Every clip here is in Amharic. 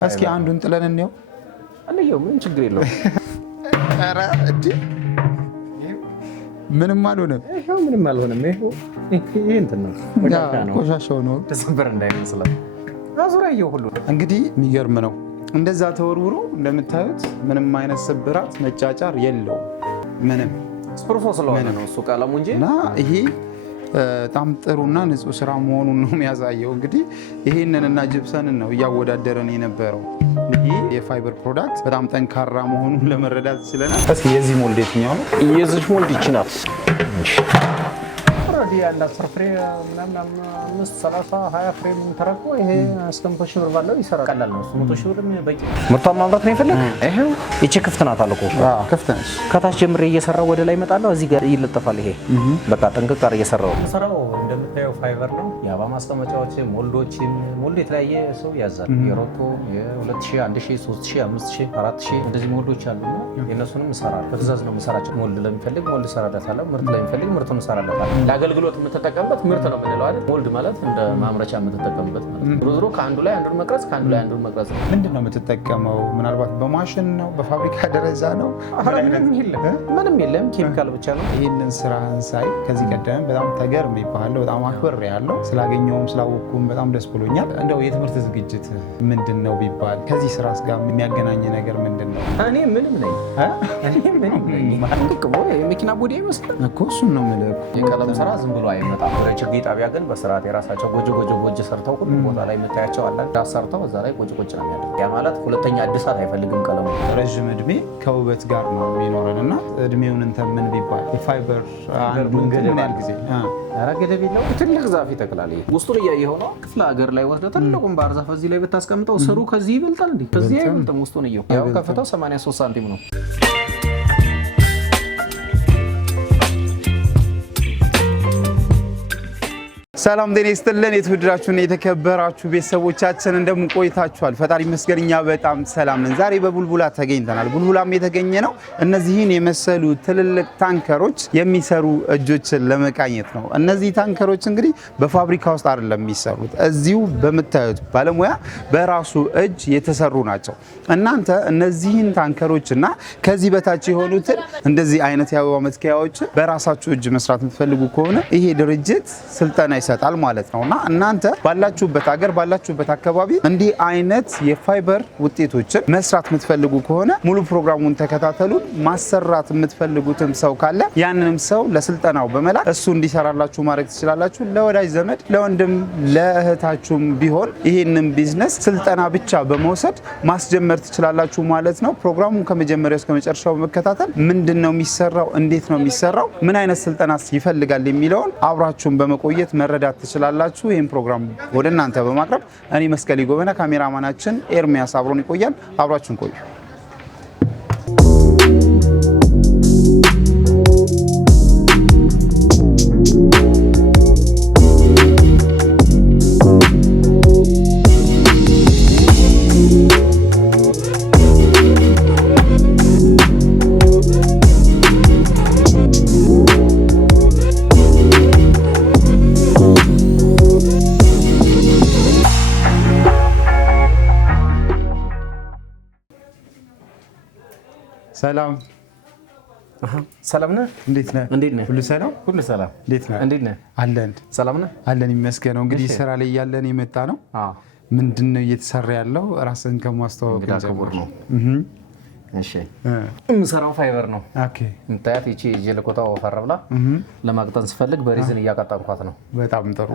እስኪ አንዱን ጥለን እንየው ምን ችግር የለውም። ኧረ እንዴ ምንም አልሆነም። ይሄው ምንም አልሆነም። ይሄ እንትን ነው ቆሻሻው ነው ተሰበር እንዳይመስል አዙሪያው ሁሉ እንግዲህ የሚገርም ነው። እንደዛ ተወርውሮ እንደምታዩት ምንም አይነት ስብራት መጫጫር የለውም። ምንም ስፕርፎ ስለሆነ ነው እሱ ቀለሙ እንጂ እና ይሄ በጣም ጥሩና ንጹህ ስራ መሆኑን ነው የሚያሳየው። እንግዲህ ይሄንን እና ጅብሰንን ነው እያወዳደረን የነበረው። ይሄ የፋይበር ፕሮዳክት በጣም ጠንካራ መሆኑን ለመረዳት ችለናል። እስኪ የዚህ ሞልድ የትኛው ነው? የዚህ ሞልድ ይችላል አንድ 10 ፍሬ ምናምን 5 30 20 ፍሬ ተረክቦ ይሄ እስከ 100 ሺህ ብር ባለው ይሰራል። ቀላል ነው። 100 ሺህ ብር በቂ ምርቷን ማምረት ነው የፈለግ። ይሄው እቺ ክፍት ናት አልኩ። ክፍት ነች። ከታች ጀምሬ እየሰራው ወደ ላይ እመጣለሁ። እዚህ ጋር ይለጠፋል። ይሄ በቃ ጠንቅቅ ጋር እየሰራው ሰራው። እንደምታየው ፋይበር ነው። የአበባ ማስቀመጫዎች፣ ሞልዶችን ሞልድ የተለያየ ሰው ያዛል። የሮቶ የ2000 1000 3000 5000 4000 እንደዚህ ሞልዶች አሉና የነሱንም እሰራለሁ። በትዕዛዝ ነው የምሰራቸው። ሞልድ ለሚፈልግ ሞልድ እሰራለታለሁ። ምርት ለሚፈልግ ምርቱን እሰራለታለሁ። ለአገልግሎት የምትጠቀምበት ምርት ነው የምንለው አይደል? ሞልድ ማለት እንደ ማምረቻ የምትጠቀምበት ማለት ነው። ዞሮ ከአንዱ ላይ አንዱን መቅረጽ ከአንዱ ላይ አንዱን መቅረጽ ነው። ምንድን ነው የምትጠቀመው? ምናልባት በማሽን ነው በፋብሪካ ደረጃ ነው? ምንም የለም፣ ኬሚካል ብቻ ነው። ይህንን ስራህን ሳይ ከዚህ ቀደም በጣም ተገርሜብሃለሁ። በጣም አክብሬሃለሁ። ስላገኘሁም ስላወቅኩም በጣም ደስ ብሎኛል። እንደው የትምህርት ዝግጅት ምንድን ነው ቢባል ከዚህ ስራ ጋር የሚያገናኝ ነገር ምንድን ነው? እኔ ምንም ነኝ። የመኪና ቦዲ አይመስልም እኮ እሱን ነው የምልህ። የቀለም ስራ ዝም ብሎ አይመጣም። ወደ ችግኝ ጣቢያ ግን በስርዓት የራሳቸው ጎጆ ሰርተው ሁሉ ቦታ ላይ የምታያቸው አለ። ዳሰርተው እዛ ላይ ጎጆ ነው የሚያደርጉት። ያ ማለት ሁለተኛ እድሳት አይፈልግም ቀለሙ። ረዥም እድሜ ከውበት ጋር ነው የሚኖረን እና እድሜውን እንትን ምን ቢባል የፋይበር አንዱ ምን ያህል ጊዜ ገደብ የለው። ትልቅ ዛፍ ይተክላል። ውስጡን እያየኸው ነው። ክፍለ ሀገር ላይ ወስደህ ትልቁን ባህር ዛፍ እዚህ ላይ ብታስቀምጠው ስሩ ከዚህ ይበልጣል እንዴ? ከዚህ አይበልጥም። ውስጡን እየው። ያው ከፍታው 83 ሳንቲም ነው። ሰላም ጤና ይስጥልን። የተወደዳችሁና የተከበራችሁ ቤተሰቦቻችን እንደምን ቆይታችኋል? ፈጣሪ ይመስገን እኛ በጣም ሰላም ነን። ዛሬ በቡልቡላ ተገኝተናል። ቡልቡላም የተገኘ ነው እነዚህን የመሰሉ ትልልቅ ታንከሮች የሚሰሩ እጆችን ለመቃኘት ነው። እነዚህ ታንከሮች እንግዲህ በፋብሪካ ውስጥ አይደለም የሚሰሩት፣ እዚሁ በምታዩት ባለሙያ በራሱ እጅ የተሰሩ ናቸው። እናንተ እነዚህን ታንከሮችና ከዚህ በታች የሆኑትን እንደዚህ አይነት የአበባ መትከያዎችን በራሳችሁ እጅ መስራት የምትፈልጉ ከሆነ ይሄ ድርጅት ስልጠና ይሰጣል ማለት ነውና እናንተ ባላችሁበት ሀገር ባላችሁበት አካባቢ እንዲህ አይነት የፋይበር ውጤቶችን መስራት የምትፈልጉ ከሆነ ሙሉ ፕሮግራሙን ተከታተሉን። ማሰራት የምትፈልጉትም ሰው ካለ ያንንም ሰው ለስልጠናው በመላክ እሱ እንዲሰራላችሁ ማድረግ ትችላላችሁ። ለወዳጅ ዘመድ፣ ለወንድም ለእህታችሁም ቢሆን ይህንን ቢዝነስ ስልጠና ብቻ በመውሰድ ማስጀመር ትችላላችሁ ማለት ነው። ፕሮግራሙን ከመጀመሪያው እስከ መጨረሻው በመከታተል ምንድነው የሚሰራው፣ እንዴት ነው የሚሰራው፣ ምን አይነት ስልጠናስ ይፈልጋል የሚለውን አብራችሁን በመቆየት መረዳት ትችላላችሁ። ይህን ፕሮግራም ወደ እናንተ በማቅረብ እኔ መስቀሌ ጎበና፣ ካሜራማናችን ኤርሚያስ አብሮን ይቆያል። አብራችሁን ቆዩ። ሰላም ሰላም ነህ? እንዴት ነህ? እንዴት ነህ? ሁሉ ሰላም? ሁሉ ሰላም። እንዴት ነህ? እንዴት ነህ? አለን። ሰላም ነህ? አለን ይመስገነው። እንግዲህ ስራ ላይ ያለን የመጣ ነው። ምንድነው እየተሰራ ያለው? ራስን ከማስተዋወቅ ጀምር ነው። እሺ የምሰራው ፋይበር ነው። ኦኬ እንታያት እቺ ጀለቆታው ወፈር ብላ ለማቅጠን ስፈልግ በሪዝን እያቀጠንኳት ነው። በጣም ጥሩ።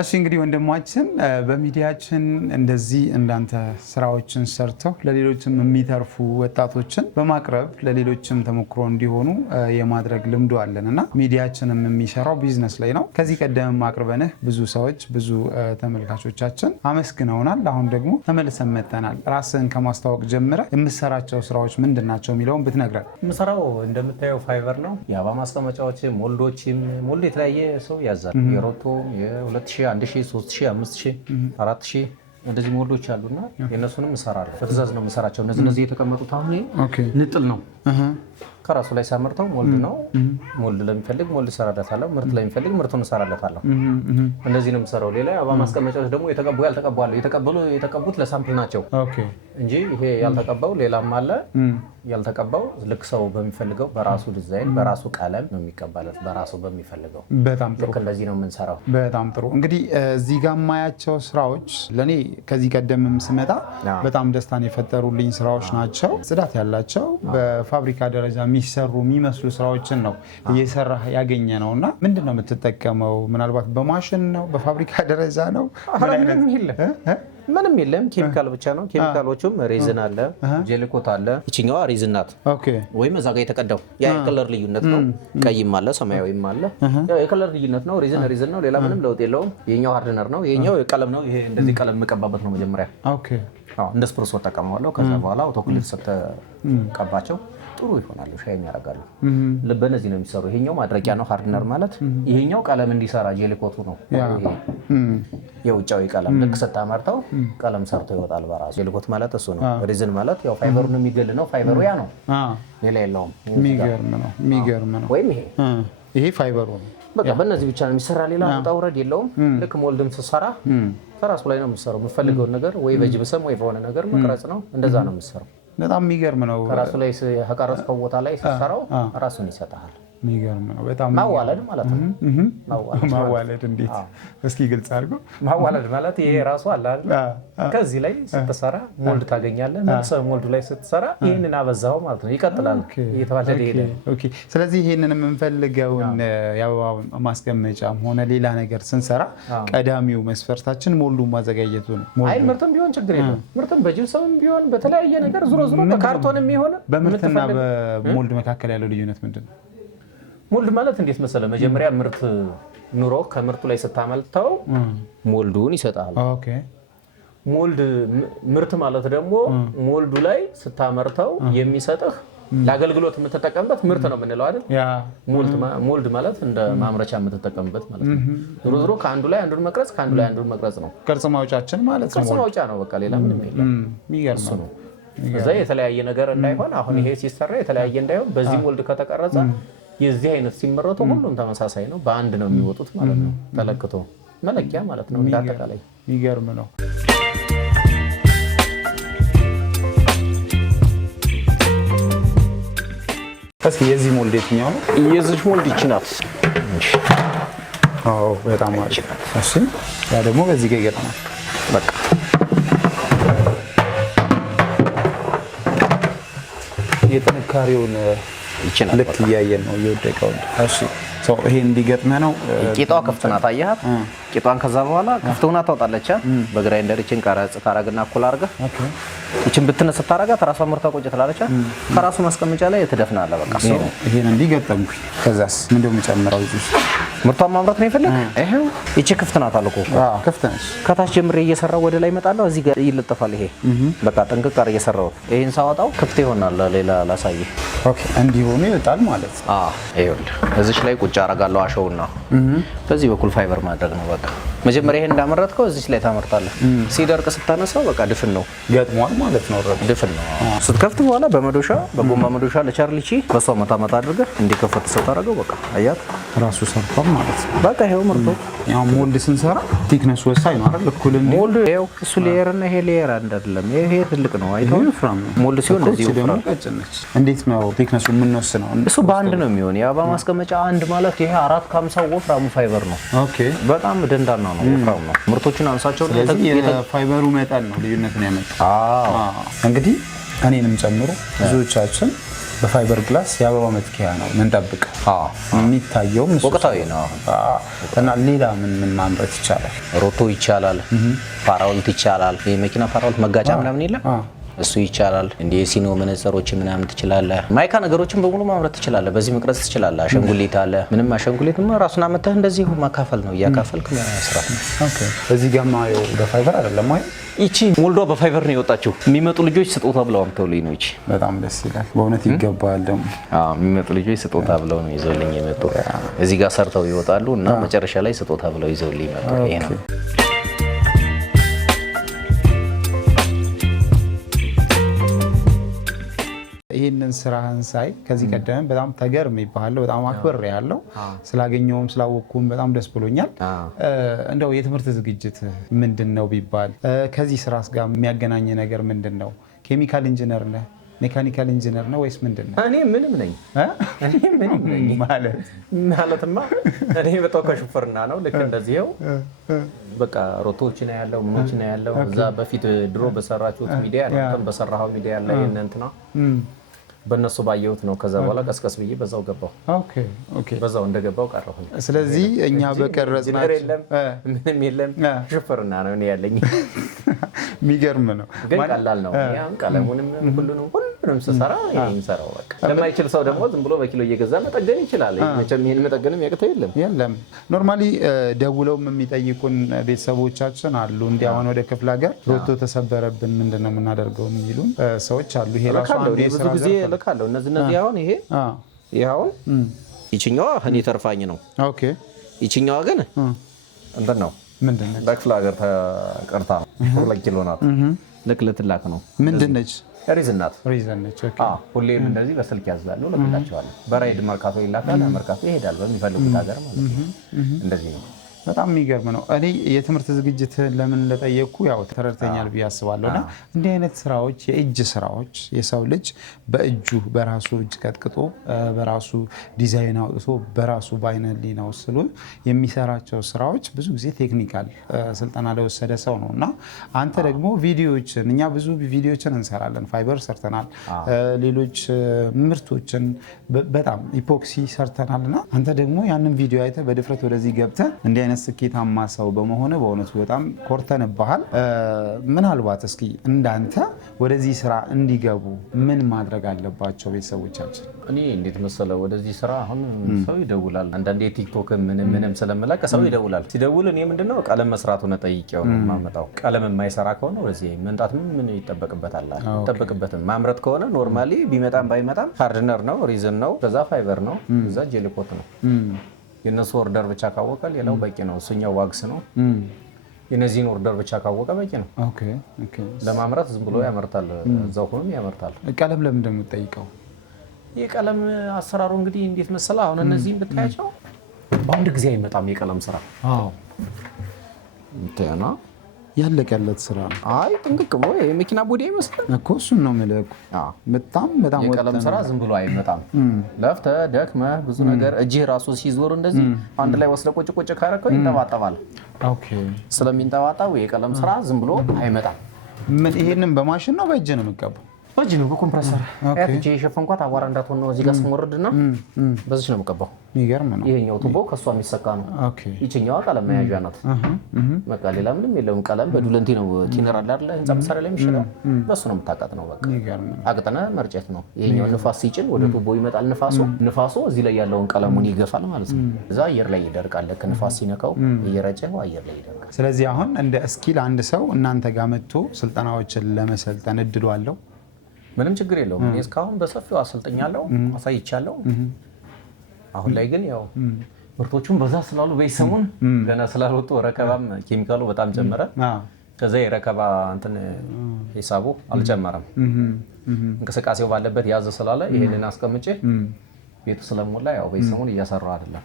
እሺ እንግዲህ ወንድማችን በሚዲያችን እንደዚህ እንዳንተ ስራዎችን ሰርተው ለሌሎችም የሚተርፉ ወጣቶችን በማቅረብ ለሌሎችም ተሞክሮ እንዲሆኑ የማድረግ ልምዱ አለን እና ሚዲያችንም የሚሰራው ቢዝነስ ላይ ነው። ከዚህ ቀደም አቅርበንህ ብዙ ሰዎች ብዙ ተመልካቾቻችን አመስግነውናል። አሁን ደግሞ ተመልሰን መጥተናል። ራስን ከማስተዋወቅ ጀምረ የምትሰራቸው ስራዎች ምንድን ናቸው የሚለውን ብትነግረን። የምሰራው እንደምታየው ፋይበር ነው። የአበባ ማስቀመጫዎች፣ ሞልዶችን ሞልድ የተለያየ ሰው ያዛል። የሮቶ የ2000 1000 3000 5000 4000 እንደዚህ ሞልዶች አሉና የነሱንም እሰራለሁ። በትዕዛዝ ነው የምሰራቸው። እነዚህ የተቀመጡት አሁን ንጥል ነው ከራሱ ላይ ሳመርተው ሞልድ ነው። ሞልድ ለሚፈልግ ሞልድ ሰራለታለሁ፣ ምርት ለሚፈልግ ምርቱን ሰራለታለሁ። እንደዚህ ነው የምሰራው። ሌላ አበባ ማስቀመጫዎች ደግሞ የተቀቡ ያልተቀቡ አሉ። የተቀቡት ለሳምፕል ናቸው እንጂ ይሄ ያልተቀባው ሌላም አለ። ያልተቀባው ልክ ሰው በሚፈልገው በራሱ ዲዛይን በራሱ ቀለም ነው የሚቀባለት በራሱ በሚፈልገው። በጣም ጥሩ። ልክ እንደዚህ ነው የምንሰራው። በጣም ጥሩ። እንግዲህ እዚህ ጋር የማያቸው ስራዎች ለኔ ከዚህ ቀደምም ስመጣ በጣም ደስታን የፈጠሩልኝ ስራዎች ናቸው። ጽዳት ያላቸው በፋብሪካ ደረጃ የሚሰሩ የሚመስሉ ስራዎችን ነው እየሰራህ ያገኘ ነው። እና ምንድን ነው የምትጠቀመው? ምናልባት በማሽን ነው በፋብሪካ ደረጃ ነው? ምንም የለም፣ ኬሚካል ብቻ ነው። ኬሚካሎቹም ሬዝን አለ፣ ጄሊኮት አለ። ይችኛዋ ሬዝን ናት ወይም እዛ ጋር የተቀዳው ያ የከለር ልዩነት ነው። ቀይም አለ ሰማያዊም አለ። ያው የከለር ልዩነት ነው። ሬዝን ነው፣ ሌላ ምንም ለውጥ የለውም። የኛው ሃርድነር ነው፣ የኛው ቀለም ነው። ይሄ እንደዚህ ቀለም የምቀባበት ነው መጀመሪያ። እንደ ስፕሩስ ተጠቀመዋለሁ። ከዛ በኋላ አውቶክሊር ሰተቀባቸው ጥሩ ይሆናሉ፣ ሻይን ያደርጋሉ። በእነዚህ ነው የሚሰሩ። ይሄኛው ማድረቂያ ነው ሃርድነር ማለት። ይሄኛው ቀለም እንዲሰራ ጄሊኮቱ ነው። የውጫዊ ቀለም ልክ ስታመርተው ቀለም ሰርቶ ይወጣል በራሱ። ጄሊኮት ማለት እሱ ነው። ሪዝን ማለት ያው ፋይበሩን የሚገል ነው። ፋይበሩ ያ ነው፣ ሌላ የለውም። የሚገርም ነው። ወይም ይሄ ፋይበሩ ነው። በቃ በእነዚህ ብቻ ነው የሚሰራ፣ ሌላ ውጣ ውረድ የለውም። ልክ ሞልድም ስትሰራ ከራሱ ላይ ነው የምትሰራው። የምትፈልገውን ነገር ወይ በጅብሰም ወይ በሆነ ነገር መቅረጽ ነው። እንደዛ ነው የምትሰራው። በጣም የሚገርም ነው። ከራሱ ላይ ከቀረጽከው ቦታ ላይ ስትሰራው ራሱን ይሰጣል። የሚገርም ነው በጣም። ማዋለድ ማለት ነው። ማዋለድ እንዴት? እስኪ ግልጽ አድርጎ። ማዋለድ ማለት ይሄ ራሱ አለ አይደል? ከዚህ ላይ ስትሰራ ሞልድ ታገኛለህ። መልሰህ ሞልዱ ላይ ስትሰራ ይሄንን አበዛው ማለት ነው። ይቀጥላል እየተባለደ ይሄዳል። ኦኬ። ስለዚህ ይሄንን የምንፈልገውን የአበባ ማስቀመጫም ሆነ ሌላ ነገር ስንሰራ ቀዳሚው መስፈርታችን ሞልዱ ማዘጋጀቱ ነው። አይ ምርትም ቢሆን ችግር የለም። ምርትም በጅብሰም ቢሆን በተለያየ ነገር ዙሮ በካርቶንም ቢሆን። በምርትና በሞልድ መካከል ያለው ልዩነት ምንድን ነው? ሞልድ ማለት እንዴት መሰለ፣ መጀመሪያ ምርት ኑሮ ከምርቱ ላይ ስታመልተው ሞልዱን ይሰጣል። ኦኬ። ሞልድ ምርት ማለት ደግሞ ሞልዱ ላይ ስታመርተው የሚሰጥህ ለአገልግሎት የምትጠቀምበት ምርት ነው የምንለው አይደል? ሞልድ ማለት እንደ ማምረቻ የምትጠቀምበት ማለት ነው። ዞሮ ዞሮ ከአንዱ ላይ አንዱን መቅረጽ ከአንዱ ላይ አንዱን መቅረጽ ነው። ቅርጽ ማውጫችን ማለት ነው። ቅርጽ ማውጫ ነው በቃ፣ ሌላ ምንም የለም። የሚገርም ነው። እዛ የተለያየ ነገር እንዳይሆን፣ አሁን ይሄ ሲሰራ የተለያየ እንዳይሆን በዚህ ሞልድ ከተቀረጸ የዚህ አይነት ሲመረቱ ሁሉም ተመሳሳይ ነው። በአንድ ነው የሚወጡት ማለት ነው። ተለክቶ መለኪያ ማለት ነው። እንዳጠቃላይ የሚገርም ነው። እስኪ የዚህ ሞልድ የትኛው ነው? የዚህ ሞልድ ይችላል። አዎ በጣም አሪፍ። እሺ ያ ደግሞ በዚህ ጋር ይገርማል። በቃ የጥንካሬውን ልክ እያየን ነው እየወደቀው። እሺ ይሄ እንዲገጥመህ ነው። ቂጧ ክፍት ናት፣ አየሃት? ቂጧን ከዛ በኋላ ክፍት ሆና ታወጣለች። በግራይንደር ይችን ቀረጽ ታረግና እኩል አድርገህ ይችን ብትን ስታረጋት ራሷ ምርቷ ቁጭ ትላለች። ከራሱ ማስቀመጫ ላይ ትደፍናለህ። በቃ ይሄን እንዲገጠምኩኝ ከዛስ ምንድነው የምጨምረው? እዚህ ምርቷን ማምረት ነው የፈለግ። ይሄው ይቺ ክፍት ናት አልኩ። ክፍት ነች። ከታች ጀምሬ እየሰራው ወደ ላይ እመጣለሁ። እዚህ ጋር ይለጠፋል። ይሄ በቃ ጥንቅቅ አድርጌ እየሰራሁት ይሄን ሳወጣው ክፍት ይሆናል። ሌላ ላሳይህ። ኦኬ እንዲሆኑ ይወጣል ማለት ነው። ይኸውልህ እዚች ላይ ቁጭ አደርጋለሁ አሸውና በዚህ በኩል ፋይበር ማድረግ ነው። በቃ መጀመሪያ ይሄን እንዳመረትከው እዚች ላይ ታመርታለህ። ሲደርቅ ስታነሳው በቃ ድፍን ነው፣ ገጥሟል ማለት ነው። ድፍን ነው። ስትከፍት በኋላ በመዶሻ በጎማ መዶሻ ለቻርሊቺ በሷ መታ አድርገህ እንዲከፈት ስታደርገው በቃ አያት ራሱ ሰርቷል ማለት ነው። በቃ ይሄው ምርቱ። ያው ሞልድ ስንሰራ ቲክነስ ወሳኝ ነው አይደል? እኩል እንደ ሞልድ ይሄው እሱ ሌየር እና ይሄ ሌየር አይደለም። ይሄ ትልቅ ነው አይተው ፍራም ሞልድ ሲሆን እንደዚህ ነው። ቀጭነች። እንዴት ነው ቲክነሱ የምንወስነው? እሱ በአንድ ነው የሚሆን። የአበባ ማስቀመጫ አንድ ማለት ይሄ 450 ወፍራሙ ፋይበር ነው። ኦኬ በጣም ደንዳና ነው፣ ወፍራም ነው። ምርቶቹን አንሳቸው። ስለዚህ የፋይበሩ መጠን ነው ልዩነትን ያመጣው። እንግዲህ እኔንም ጨምሮ ብዙዎቻችን በፋይበር ግላስ የአበባ መትከያ ነው ምንጠብቀው። የሚታየው ወቅታዊ ነው። እና ሌላ ምን ማምረት ይቻላል? ሮቶ ይቻላል፣ ፓራውልት ይቻላል። የመኪና ፓራውልት መጋጫ ምናምን የለም እሱ ይቻላል። እንደ የሲኖ መነጽሮች ምናምን ትችላለህ። ማይካ ነገሮችን በሙሉ ማምረት ትችላለህ። በዚህ መቅረጽ ትችላለህ። አሸንጉሊት አለ። ምንም አሸንጉሊትማ ራሱን አመተህ እንደዚህ ማካፈል ነው። እያካፈልክ መስራት ነው። ኦኬ እዚህ ጋር ማየው በፋይበር አይደለም ማለት ይቺ ሞልዷ በፋይበር ነው የወጣችው። የሚመጡ ልጆች ስጦታ ብለው አምጥተውልኝ ነው። ይቺ በጣም ደስ ይላል በእውነት ይገባል። ደግሞ የሚመጡ ልጆች ስጦታ ብለው ነው ይዘውልኝ የመጡ። እዚህ ጋር ሰርተው ይወጣሉ እና መጨረሻ ላይ ስጦታ ብለው ይዘውልኝ መጡ። ይሄ ነው። ይህንን ስራህን ሳይ ከዚህ ቀደም በጣም ተገርም ይባላል። በጣም አክብር ያለው ስላገኘውም ስላወቅኩም በጣም ደስ ብሎኛል። እንደው የትምህርት ዝግጅት ምንድን ነው ቢባል ከዚህ ስራ ጋር የሚያገናኝ ነገር ምንድን ነው? ኬሚካል ኢንጂነር ነህ? ሜካኒካል ኢንጂነር ነው ወይስ ምንድን ነው? እኔ ምንም ነኝ ማለትማ እኔ በጣም ከሹፍርና ነው። ልክ እንደዚህው በቃ ሮቶዎች ነው ያለው ምኖች ነው ያለው። እዛ በፊት ድሮ በሰራችሁት ሚዲያ ነው በሰራው ሚዲያ ላይ እንትና በእነሱ ባየሁት ነው። ከዛ በኋላ ቀስቀስ ብዬ በዛው ገባሁ። ኦኬ በዛው እንደገባው ቀረሁ። ስለዚህ እኛ በቀረጽናቸው ምንም የለም ሹፍርና ነው እኔ ያለኝ። የሚገርም ነው ግን ቀላል ነው። ያን ቀለሙንም ሁሉንም ስሰራ የሚሰራው በቃ ለማይችል ሰው ደግሞ ዝም ብሎ በኪሎ እየገዛ መጠገን ይችላል። መቼም ይሄን መጠገንም ያቅተው የለም። ኖርማሊ ደውለውም የሚጠይቁን ቤተሰቦቻችን አሉ። እንዲያውን ወደ ክፍለ ሀገር ሮቶ ተሰበረብን ምንድነው የምናደርገው የሚሉን ሰዎች አሉ። ይሄ ራሱ አንዴ ስራ ብዙ ጊዜ ልካለሁ። እነዚህ አሁን ይሄ አሁን ይችኛዋ እኔ ተርፋኝ ነው። ኦኬ ይችኛዋ ግን እንትን ነው ምንድነው በክፍለ ሀገር ተቀርታ ነው 2 ኪሎ ናት። ልክ ልትላክ ነው። ምንድነች? ሪዝን ናት። ኦኬ ሁሌም እንደዚህ በስልክ ያዝላሉ ልክላቸዋለሁ። በራይድ መርካቶ ይላካል። መርካቶ ይሄዳል በሚፈልጉት ሀገር ማለት ነው። እንደዚህ ነው። በጣም የሚገርም ነው። እኔ የትምህርት ዝግጅት ለምን እንደጠየቅኩ ያው ተረድተኛል ብዬ አስባለሁና እንዲህ አይነት ስራዎች የእጅ ስራዎች የሰው ልጅ በእጁ በራሱ እጅ ቀጥቅጦ በራሱ ዲዛይን አውጥቶ በራሱ በአይነ ህሊናው ስሎ የሚሰራቸው ስራዎች ብዙ ጊዜ ቴክኒካል ስልጠና ለወሰደ ሰው ነው እና አንተ ደግሞ ቪዲዮዎችን እኛ ብዙ ቪዲዮዎችን እንሰራለን። ፋይበር ሰርተናል፣ ሌሎች ምርቶችን በጣም ኢፖክሲ ሰርተናል እና አንተ ደግሞ ያንን ቪዲዮ አይተህ በድፍረት ወደዚህ ገብተህ እንዲህ ስኬታማ ሰው በመሆነ በእውነቱ በጣም ኮርተንብሃል። ምናልባት እስኪ እንዳንተ ወደዚህ ስራ እንዲገቡ ምን ማድረግ አለባቸው ቤተሰቦቻችን? እኔ እንዴት መሰለው ወደዚህ ስራ አሁን ሰው ይደውላል። አንዳንዴ ቲክቶክ ምንም ስለምለቅ ሰው ይደውላል። ሲደውል እኔ ምንድነው ቀለም መስራቱን ጠይቄው ነው የማመጣው። ቀለም የማይሰራ ከሆነ ወደዚህ መምጣት ምን ይጠበቅበታል? ይጠበቅበትም ማምረት ከሆነ ኖርማሊ ቢመጣም ባይመጣም ሃርድነር ነው፣ ሪዝን ነው፣ ከዛ ፋይበር ነው፣ ከዛ ጄሊኮት ነው። የነሱ ኦርደር ብቻ ካወቀ ሌላው በቂ ነው። እሱኛው ዋግስ ነው። የነዚህን ኦርደር ብቻ ካወቀ በቂ ነው። ለማምረት ዝም ብሎ ያመርታል፣ እዛው ሆኖም ያመርታል። ቀለም ለምን እንደምትጠይቀው? ይህ ቀለም አሰራሩ እንግዲህ እንዴት መሰለ፣ አሁን እነዚህን ብታያቸው በአንድ ጊዜ አይመጣም የቀለም ስራ። እንትና ያለቀለት ስራ ነው። አይ ጥንቅቅ ብሎ የመኪና ቦዲ አይመስልም እኮ እሱን ነው የምልህ። በጣም የቀለም ስራ ዝም ብሎ አይመጣም። ለፍተህ ደክመህ ብዙ ነገር እጅህ ራሱ ሲዞር እንደዚህ አንድ ላይ ወስደህ ቁጭ ቁጭ ካረከው ይንጠባጠባል። ስለሚንጠባጠብ የቀለም ስራ ዝም ብሎ አይመጣም። ምን ይሄንን በማሽን ነው በእጅ ነው የምትቀባው? በእጅ ነው በኮምፕረሰር ያትቼ የሸፈንኳት አቧራ እንዳትሆን ነው እዚህ ጋር ስሞርድና በዚህ ነው የምቀባው። የሚገርም ነው። ይሄኛው ቱቦ ከሷ የሚሰካ ነው። ይችኛዋ ቀለም መያዣ ናት። በቃ ሌላ ምንም የለውም። ቀለም በዱለንቲ ነው። ቲነር አለ አይደል ህንጻ መሳሪያ ላይ የሚሸጠው በሱ ነው የምታቃጥ ነው። በቃ አቅጥነህ መርጨት ነው። ይሄኛው ንፋስ ሲጭን ወደ ቱቦ ይመጣል። ንፋሱ እዚህ ላይ ያለውን ቀለሙን ይገፋል ማለት ነው። እዛ አየር ላይ ይደርቃል። ልክ ንፋስ ሲነካው እየረጨው አየር ላይ ይደርቃል። ስለዚህ አሁን እንደ እስኪል አንድ ሰው እናንተ ጋር መጥቶ ስልጠናዎችን ለመሰልጠን እድሉ አለው? ምንም ችግር የለውም። እኔ እስካሁን በሰፊው አሰልጥኛለሁ፣ አሳይቻለሁ። አሁን ላይ ግን ያው ምርቶቹን በዛ ስላሉ በይሰሙን ገና ስላልወጡ ረከባም ኬሚካሉ በጣም ጨመረ። ከዛ የረከባ እንትን ሂሳቡ አልጨመረም። እንቅስቃሴው ባለበት ያዘ ስላለ ይሄንን አስቀምጬ ቤቱ ስለሞላ ያው በይሰሙን እያሰራው አይደለም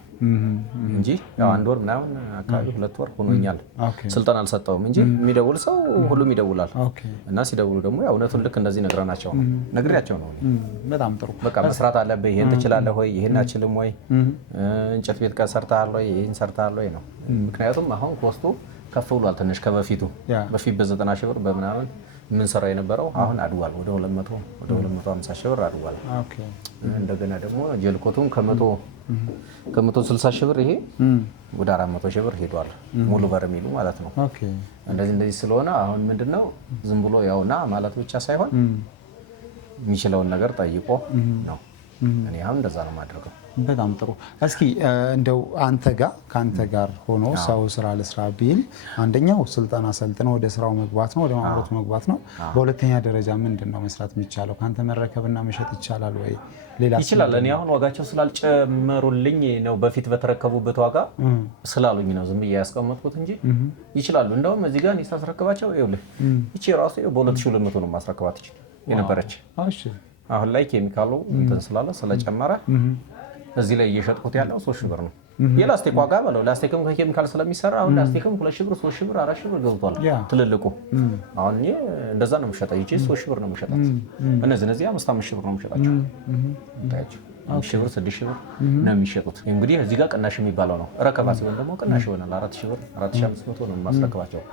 እንጂ ያው 1 ወር ምናምን አካባቢ 2 ወር ሆኖኛል። ስልጠና አልሰጠውም እንጂ የሚደውል ሰው ሁሉም ይደውላል። እና ሲደውሉ ደግሞ ያው እውነቱን ልክ እንደዚህ ነግሬያቸው ነው። በጣም ጥሩ በቃ መስራት አለብህ፣ ይሄን ትችላለህ ወይ፣ ይሄን አችልም ወይ፣ እንጨት ቤት ሰርተሃል ወይ፣ ይሄን ሰርተሃል ወይ ነው። ምክንያቱም አሁን ኮስቱ ከፍ ብሏል ትንሽ ከበፊቱ። በፊት በ90 ሺህ ብር በምናምን ምን ሰራ የነበረው አሁን አድጓል። ወደ 200 ወደ 250 ሺህ ብር አድጓል። እንደገና ደግሞ ጀልኮቱም ከ160 ሺህ ብር ይሄ ወደ 400 ሺህ ብር ሄዷል። ሙሉ በርሜሉ ማለት ነው። እንደዚህ ስለሆነ አሁን ምንድነው ዝም ብሎ ያውና ማለት ብቻ ሳይሆን የሚችለውን ነገር ጠይቆ ነው። እኔ አሁን እንደዛ ነው የማደርገው። በጣም ጥሩ። እስኪ እንደው ከአንተ ጋር ሆኖ ሰው ስራ ለስራ ቢል አንደኛው ስልጠና ሰልጥነው ወደ ስራው መግባት ነው፣ ወደ ማምረቱ መግባት ነው። በሁለተኛ ደረጃ ምንድን ነው መስራት የሚቻለው? ከአንተ መረከብና መሸጥ ይቻላል ወይ? ሌላ ይችላል። እኔ አሁን ዋጋቸው ስላልጨመሩልኝ ነው በፊት በተረከቡበት ዋጋ ስላሉኝ ነው ዝም ብዬ ያስቀመጥኩት እንጂ ይችላሉ። እንደውም እዚህ ጋር ሳስረክባቸው ይኸውልህ ይቺ ራሱ በ2200 ነው ማስረከባት ይችላል የነበረች አሁን ላይ ኬሚካሉ እንትን ስላለ ስለጨመረ እዚህ ላይ እየሸጥኩት ያለው 3000 ብር ነው። የላስቲክ ዋጋ በለው ላስቲክም ከኬሚካል ስለሚሰራ አሁን ላስቲክም 2000 ብር 3000 ብር 4000 ብር ገብቷል ትልልቁ። አሁን እንደዛ ነው የምሸጠው እንጂ 3000 ብር ነው የምሸጣት። እነዚህ 5000 ብር ነው የምሸጣቸው። ታያችሁ 5000 ብር 6000 ብር ነው የሚሸጡት። እንግዲህ እዚህ ጋር ቅናሽ የሚባለው ነው። ረከባ ሲሆን ደግሞ ቅናሽ ይሆናል። 4000 ብር 4500 ነው የማስረክባቸው።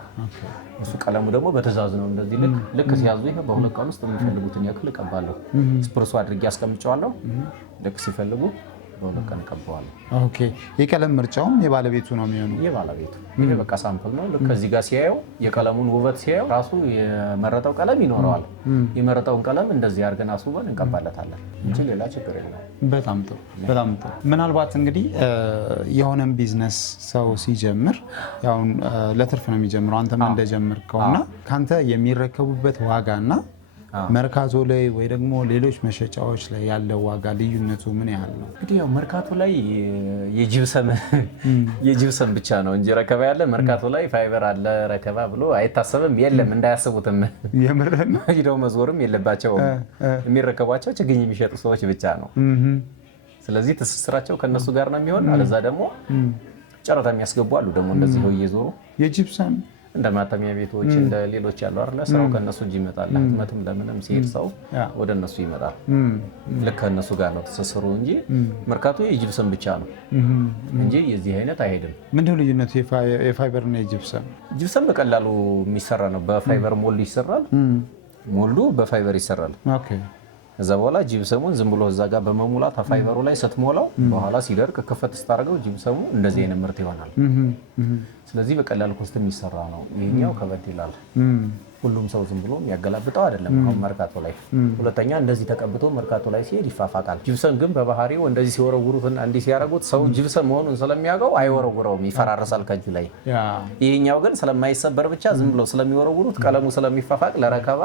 እሱ ቀለሙ ደግሞ በትዕዛዝ ነው። እንደዚህ ልክ ሲያዙ ይሄ በሁለት ቀን ውስጥ የሚፈልጉትን ያክል እቀባለሁ። ስፕርሱ አድርጌ አስቀምጨዋለሁ። ልክ ሲፈልጉ በሁለት ቀን እቀባዋለሁ። ኦኬ። የቀለም ምርጫውም የባለቤቱ ነው የሚሆነው? የባለቤቱ ይሄ በቃ ሳምፕል ነው። ልክ እዚህ ጋር ሲያየው የቀለሙን ውበት ሲያየው ራሱ የመረጠው ቀለም ይኖረዋል። የመረጠውን ቀለም እንደዚህ አድርገን አስውበን እንቀባለታለን እንጂ ሌላ ችግር የለም። በጣም ጥሩ፣ በጣም ጥሩ። ምናልባት እንግዲህ የሆነም ቢዝነስ ሰው ሲጀምር ያው ለትርፍ ነው የሚጀምረው። አንተም እንደጀመርከውና ካንተ የሚረከቡበት ዋጋና መርካቶ ላይ ወይ ደግሞ ሌሎች መሸጫዎች ላይ ያለው ዋጋ ልዩነቱ ምን ያህል ነው? እንግዲህ ያው መርካቶ ላይ የጂፕሰም ብቻ ነው እንጂ ረከባ ያለ መርካቶ ላይ ፋይበር አለ ረከባ ብሎ አይታሰብም። የለም እንዳያስቡትም የምረን ሂደው መዞርም የለባቸውም። የሚረከቧቸው ችግኝ የሚሸጡ ሰዎች ብቻ ነው። ስለዚህ ትስስራቸው ከነሱ ጋር ነው የሚሆን። አለዛ ደግሞ ጨረታ የሚያስገቡ አሉ ደግሞ እንደዚህ ነው እየዞሩ የጂፕሰም እንደ ማተሚያ ቤቶች እንደ ሌሎች ያሉ አይደለ ስራው ከነሱ እጅ ይመጣል። ህትመትም ለምንም ሲሄድ ሰው ወደ እነሱ ይመጣል። ልክ ከነሱ ጋር ነው ትስስሩ እንጂ መርካቶ የጂፕሰም ብቻ ነው እንጂ የዚህ አይነት አይሄድም። ምንድነው ልዩነቱ የፋይበር እና የጂፕሰም? ጂፕሰም በቀላሉ የሚሰራ ነው። በፋይበር ሞልድ ይሰራል። ሞልዱ በፋይበር ይሰራል። ኦኬ። እዛ በኋላ ጂፕሰሙን ዝም ብሎ እዛ ጋር በመሙላት ፋይበሩ ላይ ስትሞላው በኋላ ሲደርቅ ክፈት ስታደርገው ጂፕሰሙ እንደዚህ አይነት ምርት ይሆናል። ስለዚህ በቀላል ኮስት የሚሰራ ነው። ይሄኛው ከበድ ይላል። ሁሉም ሰው ዝም ብሎ የሚያገላብጠው አይደለም። አሁን መርካቶ ላይ ሁለተኛ እንደዚህ ተቀብቶ መርካቶ ላይ ሲሄድ ይፋፋቃል። ጂፕሰም ግን በባህሪው እንደዚህ ሲወረውሩትና እንዲህ ሲያረጉት ሰው ጂፕሰም መሆኑን ስለሚያውቀው አይወረውረውም፣ ይፈራረሳል ከእጁ ላይ። ይሄኛው ግን ስለማይሰበር ብቻ ዝም ብሎ ስለሚወረውሩት ቀለሙ ስለሚፋፋቅ ለረከባ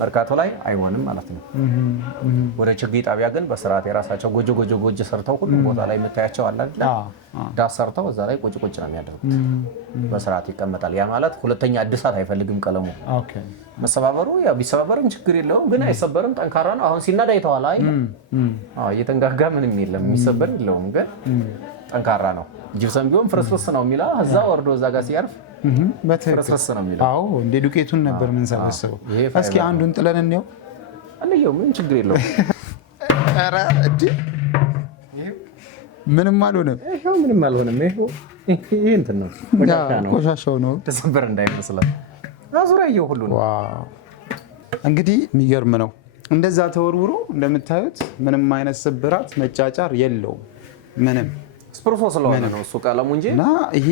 መርካቶ ላይ አይሆንም ማለት ነው። ወደ ችግኝ ጣቢያ ግን በስርዓት የራሳቸው ጎጆ ሰርተው ሁሉም ቦታ ላይ የምታያቸው አለ አይደል? ዳስ ሰርተው እዛ ላይ ቁጭ ነው የሚያደርጉት። በስርዓት ይቀመጣል። ያ ማለት ሁለተኛ እድሳት አይፈልግም ቀለሙ። መሰባበሩ ያው ቢሰባበርም ችግር የለውም ግን አይሰበርም፣ ጠንካራ ነው። አሁን ሲናዳ አይተዋል። እየተንጋጋ ምንም የለም፣ የሚሰበር የለውም ግን ጠንካራ ነው። ጂፕሰም ቢሆን ፍርስርስ ነው የሚለው እዛ ወርዶ እዛ ጋር ሲያርፍ ፍርስርስ ነው የሚለው። አዎ እንደ ዱቄቱን ነበር ምን ሰበሰበው። እስኪ አንዱን ጥለን እንየው። አንየው ምን ችግር የለውም። ኧረ እንዴ ምንም አልሆነም። ይሄው ምንም አልሆነም። ይሄው ይሄ እንትን ነው ቆሻሻው ነው ተሰበር እንዳይመስላል። አዙሪያው ሁሉ ነው። ዋው እንግዲህ የሚገርም ነው። እንደዛ ተወርውሮ እንደምታዩት ምንም አይነት ስብራት መጫጫር የለውም። ምንም ስፕርፎ ስለሆነ ነው እሱ ቀለሙ እንጂ እና ይሄ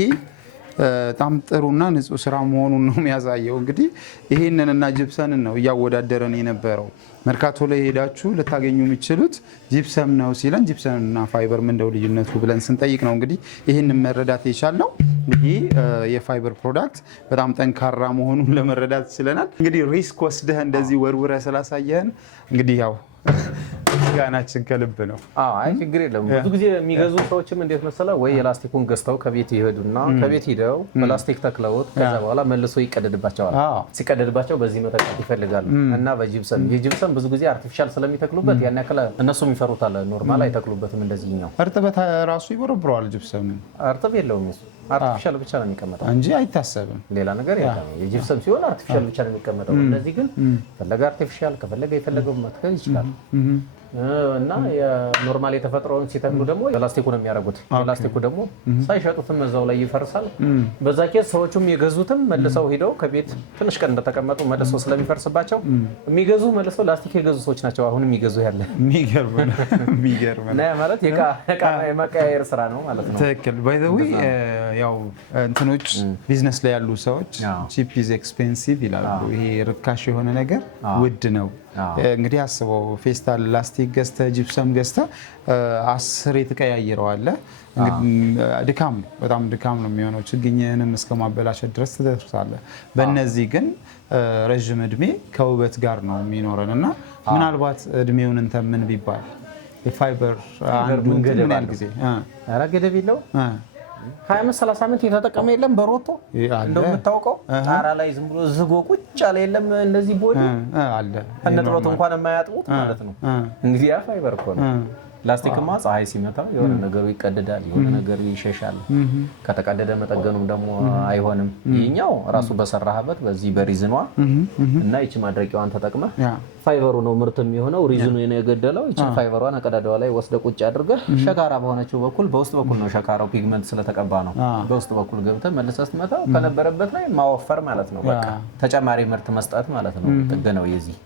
በጣም ጥሩና ንጹህ ስራ መሆኑን ነው የሚያሳየው። እንግዲህ ይሄንንና ጂፕሰምን ነው እያወዳደረን የነበረው። መርካቶ ላይ ሄዳችሁ ልታገኙ የምትችሉት ጂፕሰም ነው ሲለን ጂፕሰምና ፋይበር ምንድነው ልዩነቱ ብለን ስንጠይቅ ነው እንግዲህ ይህንን መረዳት የቻልነው። ይህ የፋይበር ፕሮዳክት በጣም ጠንካራ መሆኑን ለመረዳት ችለናል። እንግዲህ ሪስክ ወስደህ እንደዚህ ወርውረህ ስላሳየህን እንግዲህ ያው ጋናችን ከልብ ነው። አይ ችግር የለም። ብዙ ጊዜ የሚገዙ ሰዎችም እንዴት መሰለህ ወይ የላስቲኩን ገዝተው ከቤት ይሄዱና ከቤት ሂደው በላስቲክ ተክለውት ከዛ በኋላ መልሶ ይቀደድባቸዋል። ሲቀደድባቸው በዚህ መተካት ይፈልጋሉ እና የጂፕሰም ብዙ ጊዜ አርቲፊሻል ስለሚተክሉበት ያን ያክል እነሱ የሚፈሩት አለ። ኖርማል አይተክሉበትም። እንደዚህኛው እርጥበት ራሱ ይቦረብረዋል። ጂፕሰም እርጥብ የለውም እሱ አርቲፊሻል ብቻ ነው የሚቀመጠው እንጂ አይታሰብም። ሌላ ነገር የለም። የጂፕሰም ሲሆን አርቲፊሻል ብቻ ነው የሚቀመጠው። እንደዚህ ግን ፈለገ አርቲፊሻል ከፈለገ የፈለገው መትከል ይችላል። እና የኖርማል የተፈጥሮውን ሲተክሉ ደግሞ ላስቲኩ ነው የሚያደርጉት። ላስቲኩ ደግሞ ሳይሸጡትም እዛው ላይ ይፈርሳል። በዛ ኬስ ሰዎቹም የገዙትም መልሰው ሂደው ከቤት ትንሽ ቀን እንደተቀመጡ መልሶ ስለሚፈርስባቸው የሚገዙ መልሰው ላስቲክ የገዙ ሰዎች ናቸው አሁን የሚገዙ ያለ። የሚገርም እና ማለት የመቀያየር ስራ ነው ማለት ነው። ትክክል። ባይ ዘ ዌይ ያው እንትኖች ቢዝነስ ላይ ያሉ ሰዎች ቺፕ ኢዝ ኤክስፔንሲቭ ይላሉ። ይሄ ርካሽ የሆነ ነገር ውድ ነው። እንግዲህ አስበው ፌስታል ላስቲክ ገዝተህ ጂፕሰም ገዝተህ 10 ትቀያይረዋለህ። ድካም ነው፣ በጣም ድካም ነው የሚሆነው። ችግኝንም እስከ ማበላሸት ድረስ ትደርሳለህ። በእነዚህ ግን ረዥም እድሜ ከውበት ጋር ነው የሚኖረን እና ምናልባት እድሜውን እንትን ምን ቢባል የፋይበር አንዱ ምን ያህል ጊዜ ኧረ ገደብ የለውም። 25-30 ዓመት የተጠቀመ የለም በሮቶ እንደምታውቀው ጣራ ላይ ዝም ብሎ ዝጎ ቁጭ ያለ የለም እንደዚህ ቦዲ አለ ከነጥሮት እንኳን የማያጥቡት ማለት ነው። እንግዲህ ያ ፋይበር እኮ ነው። ፕላስቲክማ ፀሐይ ሲመታው የሆነ ነገሩ ይቀደዳል፣ የሆነ ነገር ይሸሻል። ከተቀደደ መጠገኑም ደግሞ አይሆንም። ይሄኛው ራሱ በሰራህበት በዚህ በሪዝኗ እና ይቺ ማድረቂያዋን ተጠቅመ ፋይበሩ ነው ምርት የሚሆነው። ሪዝኑ የገደለው ይቺ ፋይበሯን አቀዳዳዋ ላይ ወስደ ቁጭ አድርገህ ሸካራ በሆነችው በኩል በውስጥ በኩል ነው ሸካራው ፒግመንት ስለተቀባ ነው። በውስጥ በኩል ገብተህ መልሰህ ስትመታው ከነበረበት ላይ ማወፈር ማለት ነው። በቃ ተጨማሪ ምርት መስጠት ማለት ነው ጥገናው የዚህ።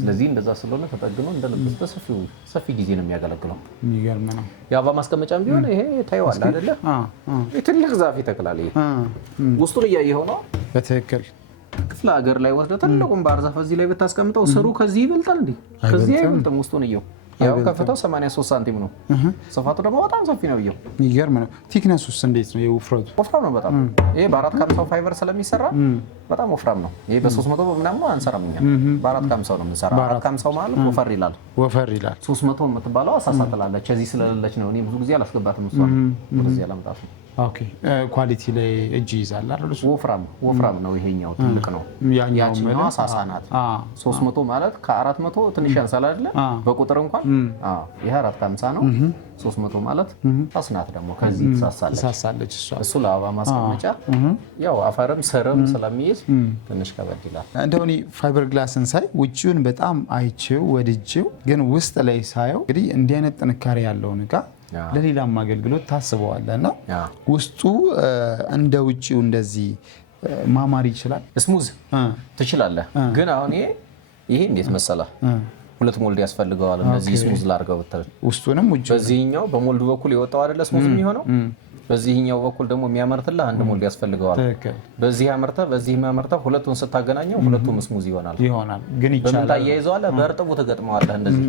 ስለዚህ እንደዛ ስለሆነ ተጠግኖ እንደልብስ በሰፊው ሰፊ ጊዜ ነው የሚያገለግለው። የሚገርም ነው። የአበባ ማስቀመጫም ቢሆን ይሄ ታይዋል አይደለ? ትልቅ ዛፍ ይተክላል። ይሄ ውስጡን እያየኸው ነው በትክክል። ክፍለ ሀገር ላይ ወስደህ ትልቁን ባህር ዛፍ እዚህ ላይ ብታስቀምጠው ስሩ ከዚህ ይበልጣል እንዴ? ከዚህ አይበልጥም። ውስጡን እየው ያው ከፍታው 83 ሳንቲም ነው። ስፋቱ ደግሞ በጣም ሰፊ ነው። ይሄው የሚገርም ነው። ቲክነሱስ እንዴት ነው? የውፍረቱ ወፍራም ነው በጣም። ይሄ በ450 ፋይበር ስለሚሰራ በጣም ወፍራም ነው። ይሄ በ300 ምናምን አንሰራም እኛ በ450 ነው የምንሰራው። 450 ማለት ወፈር ይላል። 300 የምትባለው አሳሳ ትላለች። እዚህ ስለሌለች ነው እኔ ብዙ ጊዜ አላስገባትም። እሷ ወደዚህ አላምጣት። ኦኬ ኳሊቲ ላይ እጅ ይዛል አይደል? ወፍራም ነው። ይሄኛው ትልቅ ነው። ያቺኛው አሳሳ ናት። 300 ማለት ከ400 ትንሽ ያንሳል አይደለ? በቁጥር እንኳን ይሄ 450 ነው። 300 ማለት አስናት ደግሞ ከዚህ ትሳሳለች። እሱ ለአበባ ማስቀመጫ ያው አፈርም ስርም ስለሚይዝ ትንሽ ከበድ ይላል። እንደው እኔ ፋይበር ግላስን ሳይ ውጪውን በጣም አይቼው ወድጄው፣ ግን ውስጥ ላይ ሳየው እንግዲህ እንዲህ አይነት ጥንካሬ ያለውን እቃ ለሌላም አገልግሎት ታስበዋለህ እና ውስጡ እንደ ውጪው እንደዚህ ማማር ይችላል። ስሙዝ ትችላለህ። ግን አሁን ይሄ እንዴት መሰለህ ሁለት ሞልድ ያስፈልገዋል። እንደዚህ ስሙዝ ላድርገው ብትል ውስጡንም ውጪ በዚህኛው በሞልዱ በኩል የወጣው አይደለ ስሙዝ የሚሆነው በዚህኛው በኩል ደግሞ የሚያመርትልህ አንድ ሞልድ ያስፈልገዋል። በዚህ አመርተህ ሁለቱን ስታገናኘው ሁለቱም ስሙዝ ይሆናል። ግን ይቻላል። በምን ታያይዘዋለህ? በእርጥቡ ትገጥመዋለህ። እንደዚህ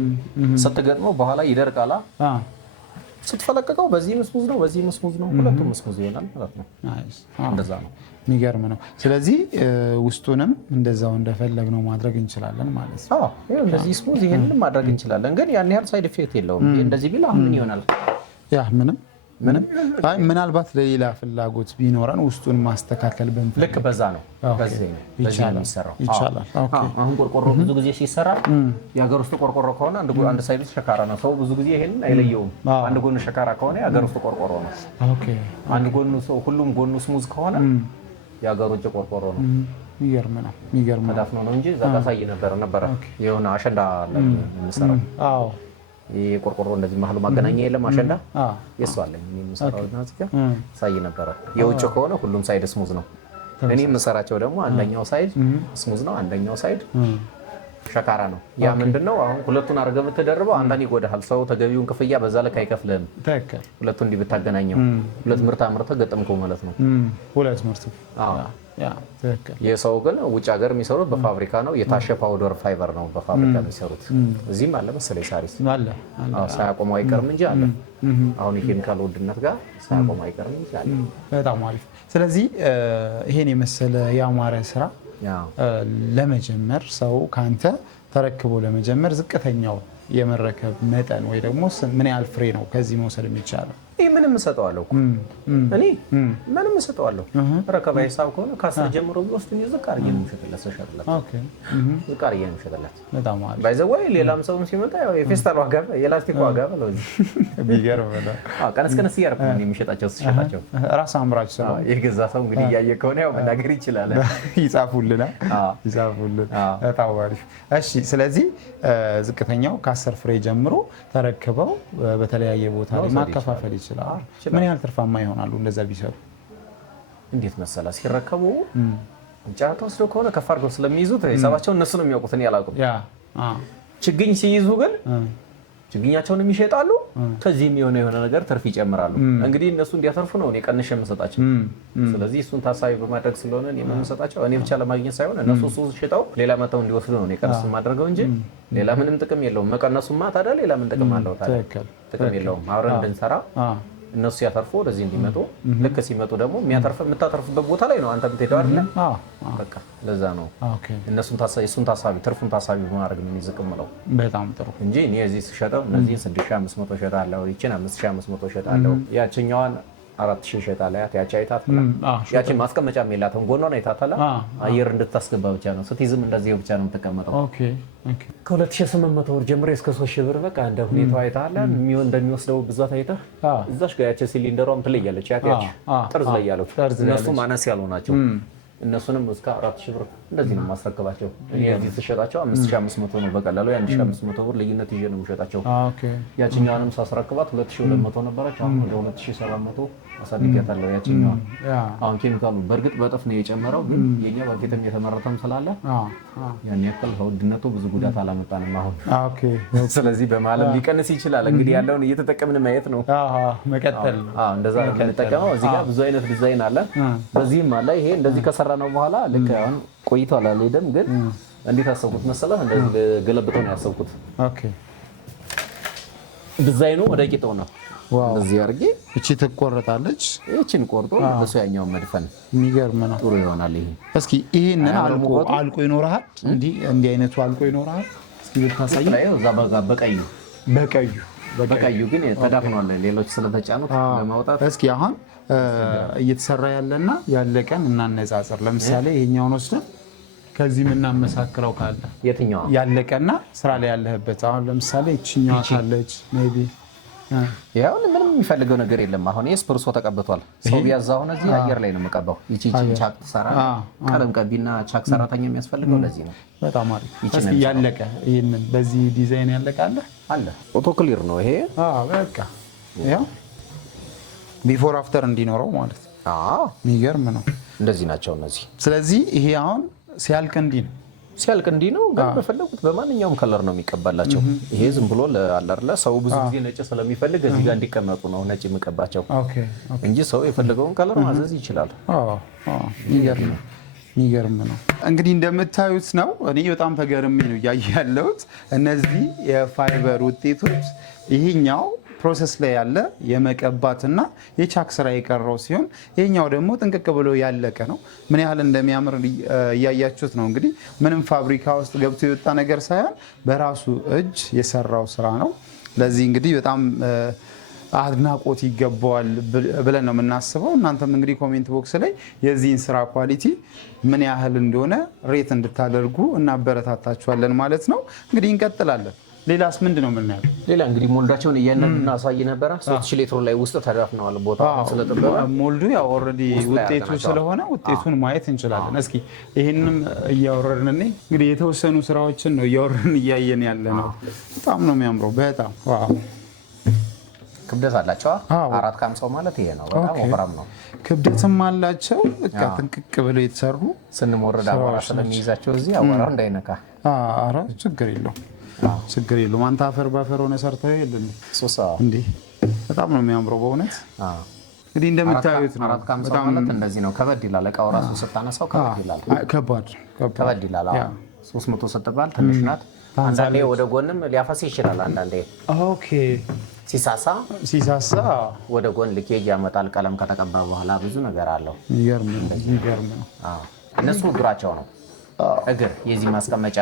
ስትገጥመው በኋላ ይደርቃል። ስትፈለቀቀው በዚህ መስሙዝ ነው፣ በዚህ መስሙዝ ነው፣ ሁለቱም መስሙዝ ይሆናል ማለት ነው። እንደዛ ነው። የሚገርም ነው። ስለዚህ ውስጡንም እንደዛው እንደፈለግነው ማድረግ እንችላለን ማለት ነው። አዎ እንደዚህ ስሙዝ ይሄንን ማድረግ እንችላለን። ግን ያን ያህል ሳይድ ኢፌክት የለውም። እንደዚህ ቢል ምን ይሆናል? ያ ምንም ምናልባት ለሌላ ፍላጎት ቢኖረን ውስጡን ማስተካከል ብንፈልግ ልክ በዛ ነው። በዚህ ነው የሚሰራው። ይቻላል። አሁን ቆርቆሮ ብዙ ጊዜ ሲሰራ የሀገር ውስጥ ቆርቆሮ ከሆነ አንድ ሳይዱ ሸካራ ነው። ሰው ብዙ ጊዜ ይሄን አይለየውም። አንድ ጎኑ ሸካራ ከሆነ የሀገር ውስጥ ቆርቆሮ ነው። አንድ ጎኑ ሁሉም ጎኑ ስሙዝ ከሆነ የሀገር ውጭ ቆርቆሮ ነው። የሚገርም ነው። ተዳፍኖ ነው እንጂ እዛ ጋር ሳይ ነበረ የሆነ አሸንዳ የሚሰራው። ይሄ ቆርቆሮ እንደዚህ መሀሉ ማገናኛ የለም አሸንዳ የሱ አለኝ እኔ የምሰራው እና እዚህ ጋር ሳይ ነበረ። የውጭ ከሆነ ሁሉም ሳይድ ስሙዝ ነው። እኔ የምሰራቸው ደግሞ አንደኛው ሳይድ ስሙዝ ነው፣ አንደኛው ሳይድ ሸካራ ነው። ያ ምንድነው አሁን ሁለቱን አድርገህ ብትደርበው አንዳንድ ይጎዳሃል። ሰው ተገቢውን ክፍያ በዛ ልክ አይከፍልህም። ሁለቱን እንዲህ ብታገናኘው ሁለት ምርት አምርተህ ገጠምከው ማለት ነው። ሁለት ምርት የሰው ግን ውጭ ሀገር የሚሰሩት በፋብሪካ ነው። የታሸ ፓውደር ፋይበር ነው በፋብሪካ የሚሰሩት። እዚህም አለ መሰለኝ ሳሪስ ሳያቆመው አይቀርም እንጂ አለ። አሁን የኬሚካል ውድነት ጋር ሳያቆመው አይቀርም እንጂ አለ። በጣም አሪፍ። ስለዚህ ይሄን የመሰለ ያማረ ስራ ለመጀመር ሰው ካንተ ተረክቦ ለመጀመር ዝቅተኛው የመረከብ መጠን ወይ ደግሞ ምን ያህል ፍሬ ነው ከዚህ መውሰድ የሚቻለው? ይሄ ምንም እሰጠዋለሁ እኔ ምንም እሰጠዋለሁ። ረከባ ሂሳብ ከሆነ ከ10 ጀምሮ ቢወስድ ዝቅ አድርጌ ነው የምሸጥለት። ዝቅ አድርጌ ነው የምሸጥለት። ባይ ዘ ወይ ሌላም ሰውም ሲመጣ ያው የፌስታል ዋጋ የላስቲክ ዋጋ ብለው ቢገርም ነው። ቀነስ እያደረኩ ነው የሚሸጣቸው። ስሸጣቸው ራስ አምራች ሰው የገዛ ሰው እንግዲህ እያየ ከሆነ ያው መናገር ይችላል። ይጻፉልናል። በጣም አሪፍ። እሺ ስለዚህ ዝቅተኛው ከ10 ፍሬ ጀምሮ ተረክበው በተለያየ ቦታ ላይ ማከፋፈል ይችላል። ምን ያህል ትርፋማ ይሆናሉ እንደዛ ቢሰሩ? እንዴት መሰላ ሲረከቡ ጫታ ወስደው ከሆነ ከፍ አድርገው ስለሚይዙት ሂሳባቸውን እነሱ ነው የሚያውቁት፣ እኔ አላውቅም። ችግኝ ሲይዙ ግን ችግኛቸውን የሚሸጣሉ። ከዚህም የሆነ ነገር ትርፍ ይጨምራሉ። እንግዲህ እነሱ እንዲያተርፉ ነው እኔ ቀንሼ የምሰጣቸው። ስለዚህ እሱን ታሳቢ በማድረግ ስለሆነ እኔ የምሰጣቸው እኔ ብቻ ለማግኘት ሳይሆን እነሱ እሱ ሽጠው ሌላ መተው እንዲወስዱ ነው እኔ ቀንስ የማደርገው እንጂ ሌላ ምንም ጥቅም የለውም። መቀነሱማ ታዲያ ሌላ ምን ጥቅም አለው? ታዲያ ጥቅም የለውም። አብረን እንድንሰራ እነሱ ያተርፉ ወደዚህ እንዲመጡ፣ ልክ ሲመጡ ደግሞ የምታተርፉበት ቦታ ላይ ነው አንተ የምትሄደው አይደለ? በቃ ለዛ ነው እነሱን ታሳቢ ትርፉን ታሳቢ በማድረግ ነው የሚዝቅምለው። በጣም ጥሩ እንጂ እኔ እዚህ ስሸጠው እነዚህን 6500 እሸጣለሁ፣ ይችን 5500 እሸጣለሁ፣ ያችኛዋን 4000 ይሸጣል። ያቺ አይታት ያቺ ማስቀመጫ የላትም ጎኗን አይታታላ አየር እንድታስገባ ብቻ ነው። ስትይዝም እንደዚህ ብቻ ነው የምትቀመጠው። ኦኬ ከ2800 ብር ጀምሮ እስከ 3000 ብር በቃ እንደ ሁኔታው አይታላ እንደሚወስደው ብዛት አይታ እዛሽ ጋር ያቺ ሲሊንደሯም ትለያለች። ያቺ ጥርዝ ላይ ያለው እነሱ ማነስ ያለው ናቸው። እነሱንም እስከ 4000 ብር እንደዚህ ነው ማስረከባቸው። እኔ እዚህ ተሸጣቸው 5500 ነው በቀላሉ 1500 ብር ልዩነት ይዤ ነው የምሸጣቸው። ኦኬ ያቺኛውንም ሳስረክባት 2200 ነበረች። አሁን ወደ 2700 አሳድጌያታለሁ። ያቺኛው አሁን ኬሚካሉ በእርግጥ በጥፍ ነው የጨመረው፣ ግን የኛ በፊትም የተመረተም ስላለ ያን ያክል ውድነቱ ብዙ ጉዳት አላመጣንም አሁን። ኦኬ ስለዚህ በማለም ሊቀንስ ይችላል። እንግዲህ ያለውን እየተጠቀምን ማየት ነው መቀጠል። እንደዛ ነው የምንጠቀመው። እዚህ ጋር ብዙ አይነት ዲዛይን አለ፣ በዚህም አለ። ይሄ እንደዚህ ከሰራ ነው በኋላ ልክ አሁን ቆይቷል አልሄደም፣ ግን እንዴት አሰብኩት መሰለህ? እንደዚህ ገለብጠው ነው ያሰብኩት። ኦኬ ዲዛይኑ ወደ ቂጣው ነው እንደዚህ አድርጌ እቺ ትቆረጣለች። እቺን ቆርጦ በሱ ያኛው መድፈን የሚገርም ነው። ጥሩ ይሆናል። ይሄ እስኪ ይሄንን አልቆ ይኖርሃል። እንዲህ አይነቱ አልቆ ይኖርሃል። እስኪ ብታሳይ ነው። እዛ በቀዩ ግን ተዳፍኗል። ሌሎች ስለተጫኑት ለማውጣት እስኪ አሁን እየተሰራ ያለና ያለቀን እናነጻጽር። ለምሳሌ ይሄኛውን ወስደን ከዚህ ምናመሳክረው ካለ የትኛው ያለቀና ስራ ላይ ያለህበት። አሁን ለምሳሌ እቺኛዋ ካለች ሜቢ ያው ምንም የሚፈልገው ነገር የለም። አሁን ስፕርሶ ተቀብቷል። ሰው ቢያዛው ነው እዚህ አየር ላይ ነው የምቀባው። ይቺን ቻክ ተሰራ ቀለም ቀቢና ቻክ ሰራተኛ የሚያስፈልገው ለዚህ ነው። በጣም አሪፍ። እስኪ ያለቀ ይሄንን በዚህ ዲዛይን ያለቀ አለ ኦቶ ክሊር ነው ይሄ። በቃ ያው ቢፎር አፍተር እንዲኖረው ማለት ነው። የሚገርም ነው። እንደዚህ ናቸው እነዚህ። ስለዚህ ይሄ አሁን ሲያልቅ እንዲህ ነው ግን በፈለጉት በማንኛውም ከለር ነው የሚቀባላቸው። ይሄ ዝም ብሎ ለአለርለ ሰው ብዙ ጊዜ ነጭ ስለሚፈልግ እዚህ ጋር እንዲቀመጡ ነው ነጭ የሚቀባቸው እንጂ ሰው የፈለገውን ከለር ማዘዝ ይችላል። የሚገርም ነው። እንግዲህ እንደምታዩት ነው። እኔ በጣም ተገርሜ ነው እያየ ያለሁት እነዚህ የፋይበር ውጤቶች። ይሄኛው ፕሮሰስ ላይ ያለ የመቀባትና የቻክ ስራ የቀረው ሲሆን ይሄኛው ደግሞ ጥንቅቅ ብሎ ያለቀ ነው። ምን ያህል እንደሚያምር እያያችሁት ነው። እንግዲህ ምንም ፋብሪካ ውስጥ ገብቶ የወጣ ነገር ሳይሆን በራሱ እጅ የሰራው ስራ ነው። ለዚህ እንግዲህ በጣም አድናቆት ይገባዋል ብለን ነው የምናስበው። እናንተም እንግዲህ ኮሜንት ቦክስ ላይ የዚህን ስራ ኳሊቲ ምን ያህል እንደሆነ ሬት እንድታደርጉ እናበረታታችኋለን ማለት ነው። እንግዲህ እንቀጥላለን። ሌላስ ምንድን ነው የምናየው? ሌላ እንግዲህ ሞልዳቸውን እያነን አሳይ ነበረ። 3000 ሊትር ላይ ውስጥ ተዳፍነዋል። ቦታው ስለተበረ ሞልዱ ያው ኦልሬዲ ውጤቱ ስለሆነ ውጤቱን ማየት እንችላለን። እስኪ ይሄንንም እያወረድን እንግዲህ የተወሰኑ ስራዎችን ነው እያወረድን እያየን ያለ ነው። በጣም ነው የሚያምረው። በጣም ዋው ክብደት አላቸው። 450 ማለት ይሄ ነው። በጣም ወፍራም ነው። ክብደትም አላቸው። በቃ ጥንቅቅ ብለው የተሰሩ ስንሞርድ አቧራ ስለሚይዛቸው እዚህ አቧራው እንዳይነካ ኧረ ችግር የለውም። አንተ አፈር ባፈር ሆነ ሰርተው የለም እንዴ? በጣም ነው የሚያምረው በእውነት። እንግዲህ እንደምታዩት ነው። በጣም እንደዚህ ነው። ከበድ ይላል። እቃው ራሱ ስታነሳው ከበድ ይላል። 300 ስትባል ትንሽ ናት። አንዳንዴ ወደ ጎንም ሊያፈስ ይችላል። አንዳንዴ ሲሳሳ ወደ ጎን ልኬጅ ያመጣል። ቀለም ከተቀባ በኋላ ብዙ ነገር አለው። ይገርም ነው። እነሱ እግራቸው ነው። እግር የዚህ ማስቀመጫ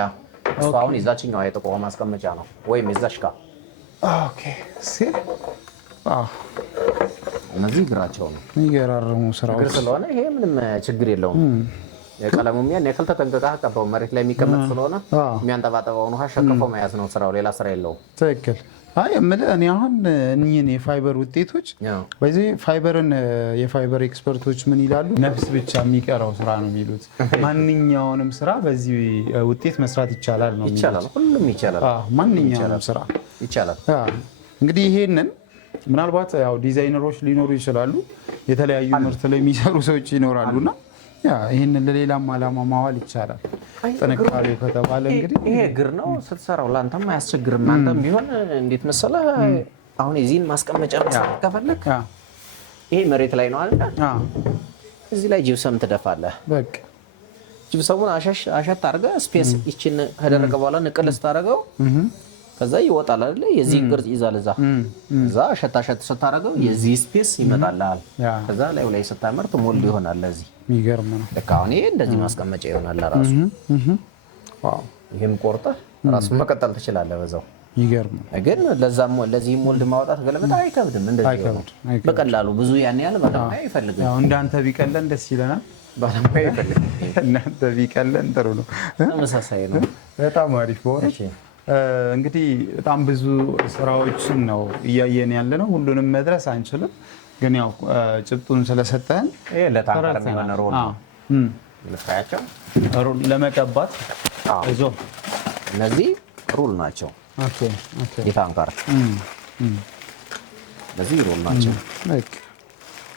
እሱ አሁን የዛችኛው የጥቁር ማስቀመጫ ነው ወይም የዛች ጋር እነዚህ እግራቸው ነው። የሚገራርሙ ስራዎች እግር ስለሆነ ይሄ ምንም ችግር የለውም። የቀለሙም ያን ያክል ተጠንቅቀህ አቀባው። መሬት ላይ የሚቀመጥ ስለሆነ የሚያንጠባጠበውን ውሃ ሸክፎ መያዝ ነው ስራው። ሌላ ስራ የለውም። ትክክል። እኔ አሁን እኒህን የፋይበር ውጤቶች በዚህ የፋይበር ኤክስፐርቶች ምን ይላሉ? ነፍስ ብቻ የሚቀረው ስራ ነው የሚሉት። ማንኛውንም ስራ በዚህ ውጤት መስራት ይቻላል ነው። ይቻላል፣ ሁሉም ይቻላል። ማንኛውንም ስራ ይቻላል። እንግዲህ ይሄንን ምናልባት ያው ዲዛይነሮች ሊኖሩ ይችላሉ፣ የተለያዩ ምርት ላይ የሚሰሩ ሰዎች ይኖራሉና ይሄንን ለሌላም ዓላማ ማዋል ይቻላል። ጥንካሬው ከተባለ እንግዲህ ይሄ እግር ነው ስትሰራው ላንተም አያስቸግርም። አንተም ቢሆን እንዴት መሰለህ አሁን የዚህን ማስቀመጫ መስራት ከፈለክ ይሄ መሬት ላይ ነው አይደል? እዚህ ላይ ጅብሰም ትደፋለህ። በቃ ጅብሰሙን አሸት አድርገህ ስፔስ ይችን ከደረቀ በኋላ ንቅል ስታደርገው ከዛ ይወጣል አይደል? የዚህ ቅርጽ ይዛል። እዛ አሸት ስታደርገው የዚህ ስፔስ ይመጣልሃል። ከዛ ላይ ስታመርት ሞልድ ይሆናል። ለዚህ የሚገርም ነው። በቃ አሁን ይሄ እንደዚህ ማስቀመጫ ይሆናል ለራሱ። ዋው! ይሄም ቆርጠህ ራሱን መቀጠል ትችላለህ በዛው። ይገርም ግን ለዚህ ሞልድ ማውጣት ገለበጣ አይከብድም። እንደዚህ በቀላሉ ብዙ ያን ያህል ባለሙያ አይፈልግም። ያው እንዳንተ ቢቀለን ደስ ይለናል። ባለሙያ አይፈልግም። እናንተ ቢቀለን ጥሩ ነው። ተመሳሳይ ነው። በጣም አሪፍ ሆነ። እንግዲህ በጣም ብዙ ስራዎችን ነው እያየን ያለ ነው። ሁሉንም መድረስ አንችልም፣ ግን ያው ጭብጡን ስለሰጠን ይሄ ለታንከር የሚሆነ ሮል ነው። ልፍራያቸው ሮል ለመቀባት እዞ እነዚህ ሩል ናቸው። ኦኬ ኦኬ የታንከር እነዚህ ሩል ናቸው።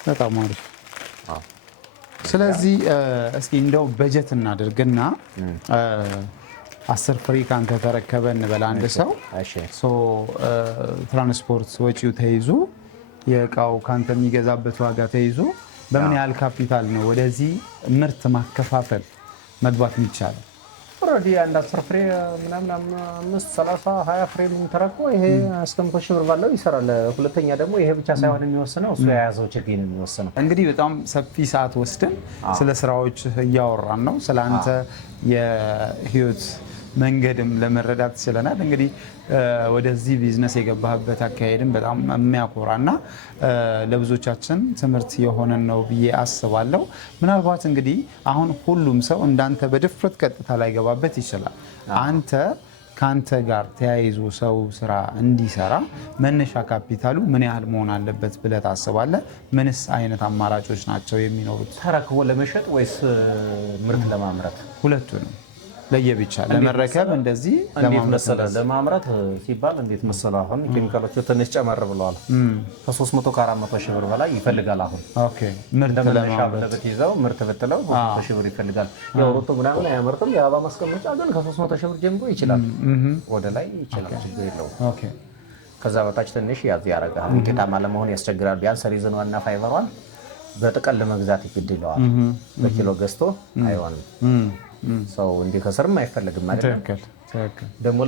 በጣም አሪፍ። ስለዚህ እስኪ እንደው በጀት እናድርግና 10 ፍሬ ካንተ ተረከበ እንበል አንድ ሰው ትራንስፖርት ወጪው ተይዞ የእቃው ካንተ የሚገዛበት ዋጋ ተይዞ በምን ያህል ካፒታል ነው ወደዚህ ምርት ማከፋፈል መግባት የሚቻለው? ኦልሬዲ አንድ 10 ፍሬ ምናምን 5 30 20 ፍሬ ተረክቦ ይሄ እስከ 100 ሺህ ብር ባለው ይሰራል። ሁለተኛ ደግሞ ይሄ ብቻ ሳይሆን የሚወስነው እሱ የያዘው ችግኝ ነው የሚወስነው። እንግዲህ በጣም ሰፊ ሰዓት ወስደን ስለ ስራዎች እያወራን ነው። ስለ አንተ የህይወት መንገድም ለመረዳት ችለናል። እንግዲህ ወደዚህ ቢዝነስ የገባህበት አካሄድም በጣም የሚያኮራና ለብዙዎቻችን ትምህርት የሆነን ነው ብዬ አስባለሁ። ምናልባት እንግዲህ አሁን ሁሉም ሰው እንዳንተ በድፍረት ቀጥታ ላይገባበት ይችላል። አንተ ከአንተ ጋር ተያይዞ ሰው ስራ እንዲሰራ መነሻ ካፒታሉ ምን ያህል መሆን አለበት ብለህ ታስባለህ? ምንስ አይነት አማራጮች ናቸው የሚኖሩት? ተረክቦ ለመሸጥ ወይስ ምርት ለማምረት? ሁለቱንም ለየብቻ ለመረከብ እንደዚህ ለማምረት ሲባል እንዴት መሰለህ፣ አሁን ኬሚካሎቹ ትንሽ ጨመር ብለዋል። ከ300 ከ400 ሺህ ብር በላይ ይፈልጋል። አሁን ኦኬ ምርት ለማምረት ይዘው ምርት ብትለው 300 ሺህ ብር ይፈልጋል። የአውሮቶ ምናምን አያመርትም። የአበባ ማስቀመጫ ግን ከ300 ሺህ ብር ጀምሮ ይችላል፣ ወደ ላይ ይችላል፣ ችግር የለውም። ኦኬ ከዛ በታች ትንሽ ያዝ ያደርጋል። ውጤታማ ለመሆን ያስቸግራል። ቢያንስ ሪዝኗና ፋይበሯን በጥቅል መግዛት ይገድለዋል። በኪሎ ገዝቶ አይሆንም። ሰው እንዲከሰርም አይፈልግም ማለት ነው። ደግሞ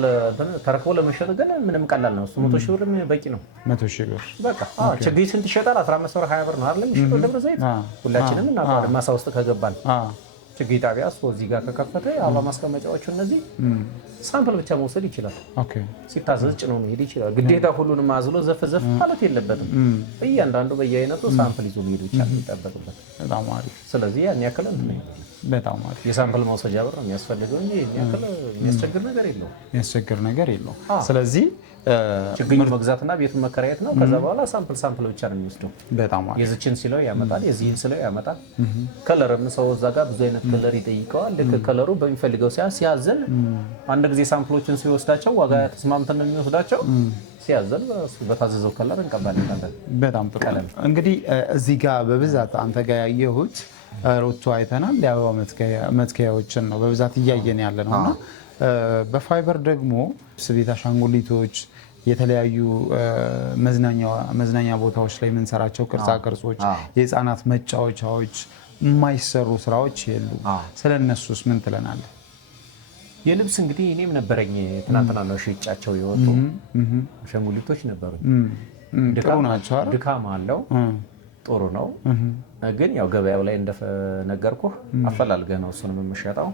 ተረክቦ ለመሸጥ ግን ምንም ቀላል ነው። እሱ 100 ሺህ ብር በቂ ነው። 100 ሺህ ብር በቃ ችግኝ ስንት ይሸጣል? 15 ብር 20 ብር ነው አይደል የሚሸጠው ደብረ ዘይት። ሁላችንም እናውቀዋለን። ማሳ ውስጥ ከገባን ችግኝ ጣቢያ እሱ እዚህ ጋር ከከፈተ የአበባ ማስቀመጫዎቹ እነዚህ ሳምፕል ብቻ መውሰድ ይችላል። ሲታዘዝ ጭኖ መሄድ ይችላል። ግዴታ ሁሉንም አዝሎ ዘፍ ዘፍ ማለት የለበትም። እያንዳንዱ በየአይነቱ ሳምፕል ይዞ መሄድ ብቻ የሚጠበቅበት። ስለዚህ ያን ያክል በጣም አሪፍ የሳምፕል መውሰጃ ብር ነው የሚያስፈልገው እንጂ የሚያስቸግር ነገር የለውም። ስለዚህ ችግኝ መግዛትና ቤቱን መከራየት ነው። ከዛ በኋላ ሳምፕል ብቻ ነው የሚወስደው። በጣም አሪፍ የዚችን ሲለው ያመጣል፣ የዚህን ሲለው ያመጣል። ከለርም ሰው እዛ ጋር ብዙ አይነት ከለር ይጠይቀዋል። ልክ ከለሩ በሚፈልገው ሲያዘን አንድ ጊዜ ሳምፕሎችን ሲወስዳቸው ዋጋ ተስማምተን ነው የሚወስዳቸው። ሲያዘን በታዘዘው ከለር እንቀባለን። በጣም ጥሩ። እንግዲህ እዚህ ጋር በብዛት አንተ ጋር ያየሁት ሮቶ አይተናል። የአበባ መትከያዎችን ነው በብዛት እያየን ያለ ነው እና በፋይበር ደግሞ ስቤት አሻንጉሊቶች፣ የተለያዩ መዝናኛ ቦታዎች ላይ የምንሰራቸው ቅርጻ ቅርጾች፣ የህፃናት መጫወቻዎች፣ የማይሰሩ ስራዎች የሉ። ስለ እነሱስ ምን ትለናለህ? የልብስ እንግዲህ እኔም ነበረኝ ትናንትና ነው ሽጫቸው የወጡ አሻንጉሊቶች ነበሩኝ። ጥሩ ናቸው። ድካም አለው፣ ጥሩ ነው። ግን ያው ገበያው ላይ እንደነገርኩህ አፈላልገህ ነው እሱንም የምሸጠው።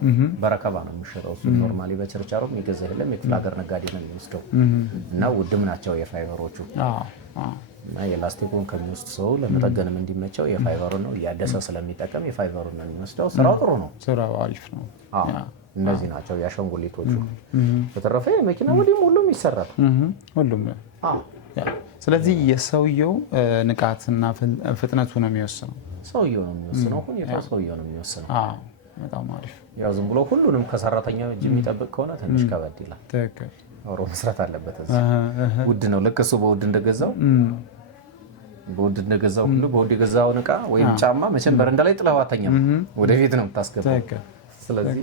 በረከባ ነው የምሸጠው። እሱ ኖርማሊ በችርቻሮ የሚገዛ የለም። የክፍለ ሀገር ነጋዴ ነው የሚወስደው እና ውድም ናቸው የፋይበሮቹ። እና የላስቲኩን ከሚወስድ ሰው ለመጠገንም እንዲመቸው የፋይበሩን ነው እያደሰ ስለሚጠቀም የፋይበሩን ነው የሚወስደው። ስራው ጥሩ ነው። ስራው አሪፍ ነው። እነዚህ ናቸው የአሻንጉሊቶቹ። በተረፈ የመኪና ወዲህም ሁሉም ይሰራል። ሁሉም ስለዚህ የሰውየው ንቃትና ፍጥነቱ ነው የሚወስነው። ሰውየው ነው የሚወስነው። ሁኔታው ሰውየው ነው የሚወስነው። በጣም አሪፍ። ያው ዝም ብሎ ሁሉንም ከሰራተኛው እጅ የሚጠብቅ ከሆነ ትንሽ ከበድ ይላል። ትክክል። አብሮ መስራት አለበት። ውድ ነው። ልክ እሱ በውድ እንደገዛው ሁሉ በውድ የገዛውን እቃ ወይም ጫማ መቼም በረንዳ ላይ ጥለኸው አተኛም። ወደፊት ነው የምታስገባው። ስለዚህ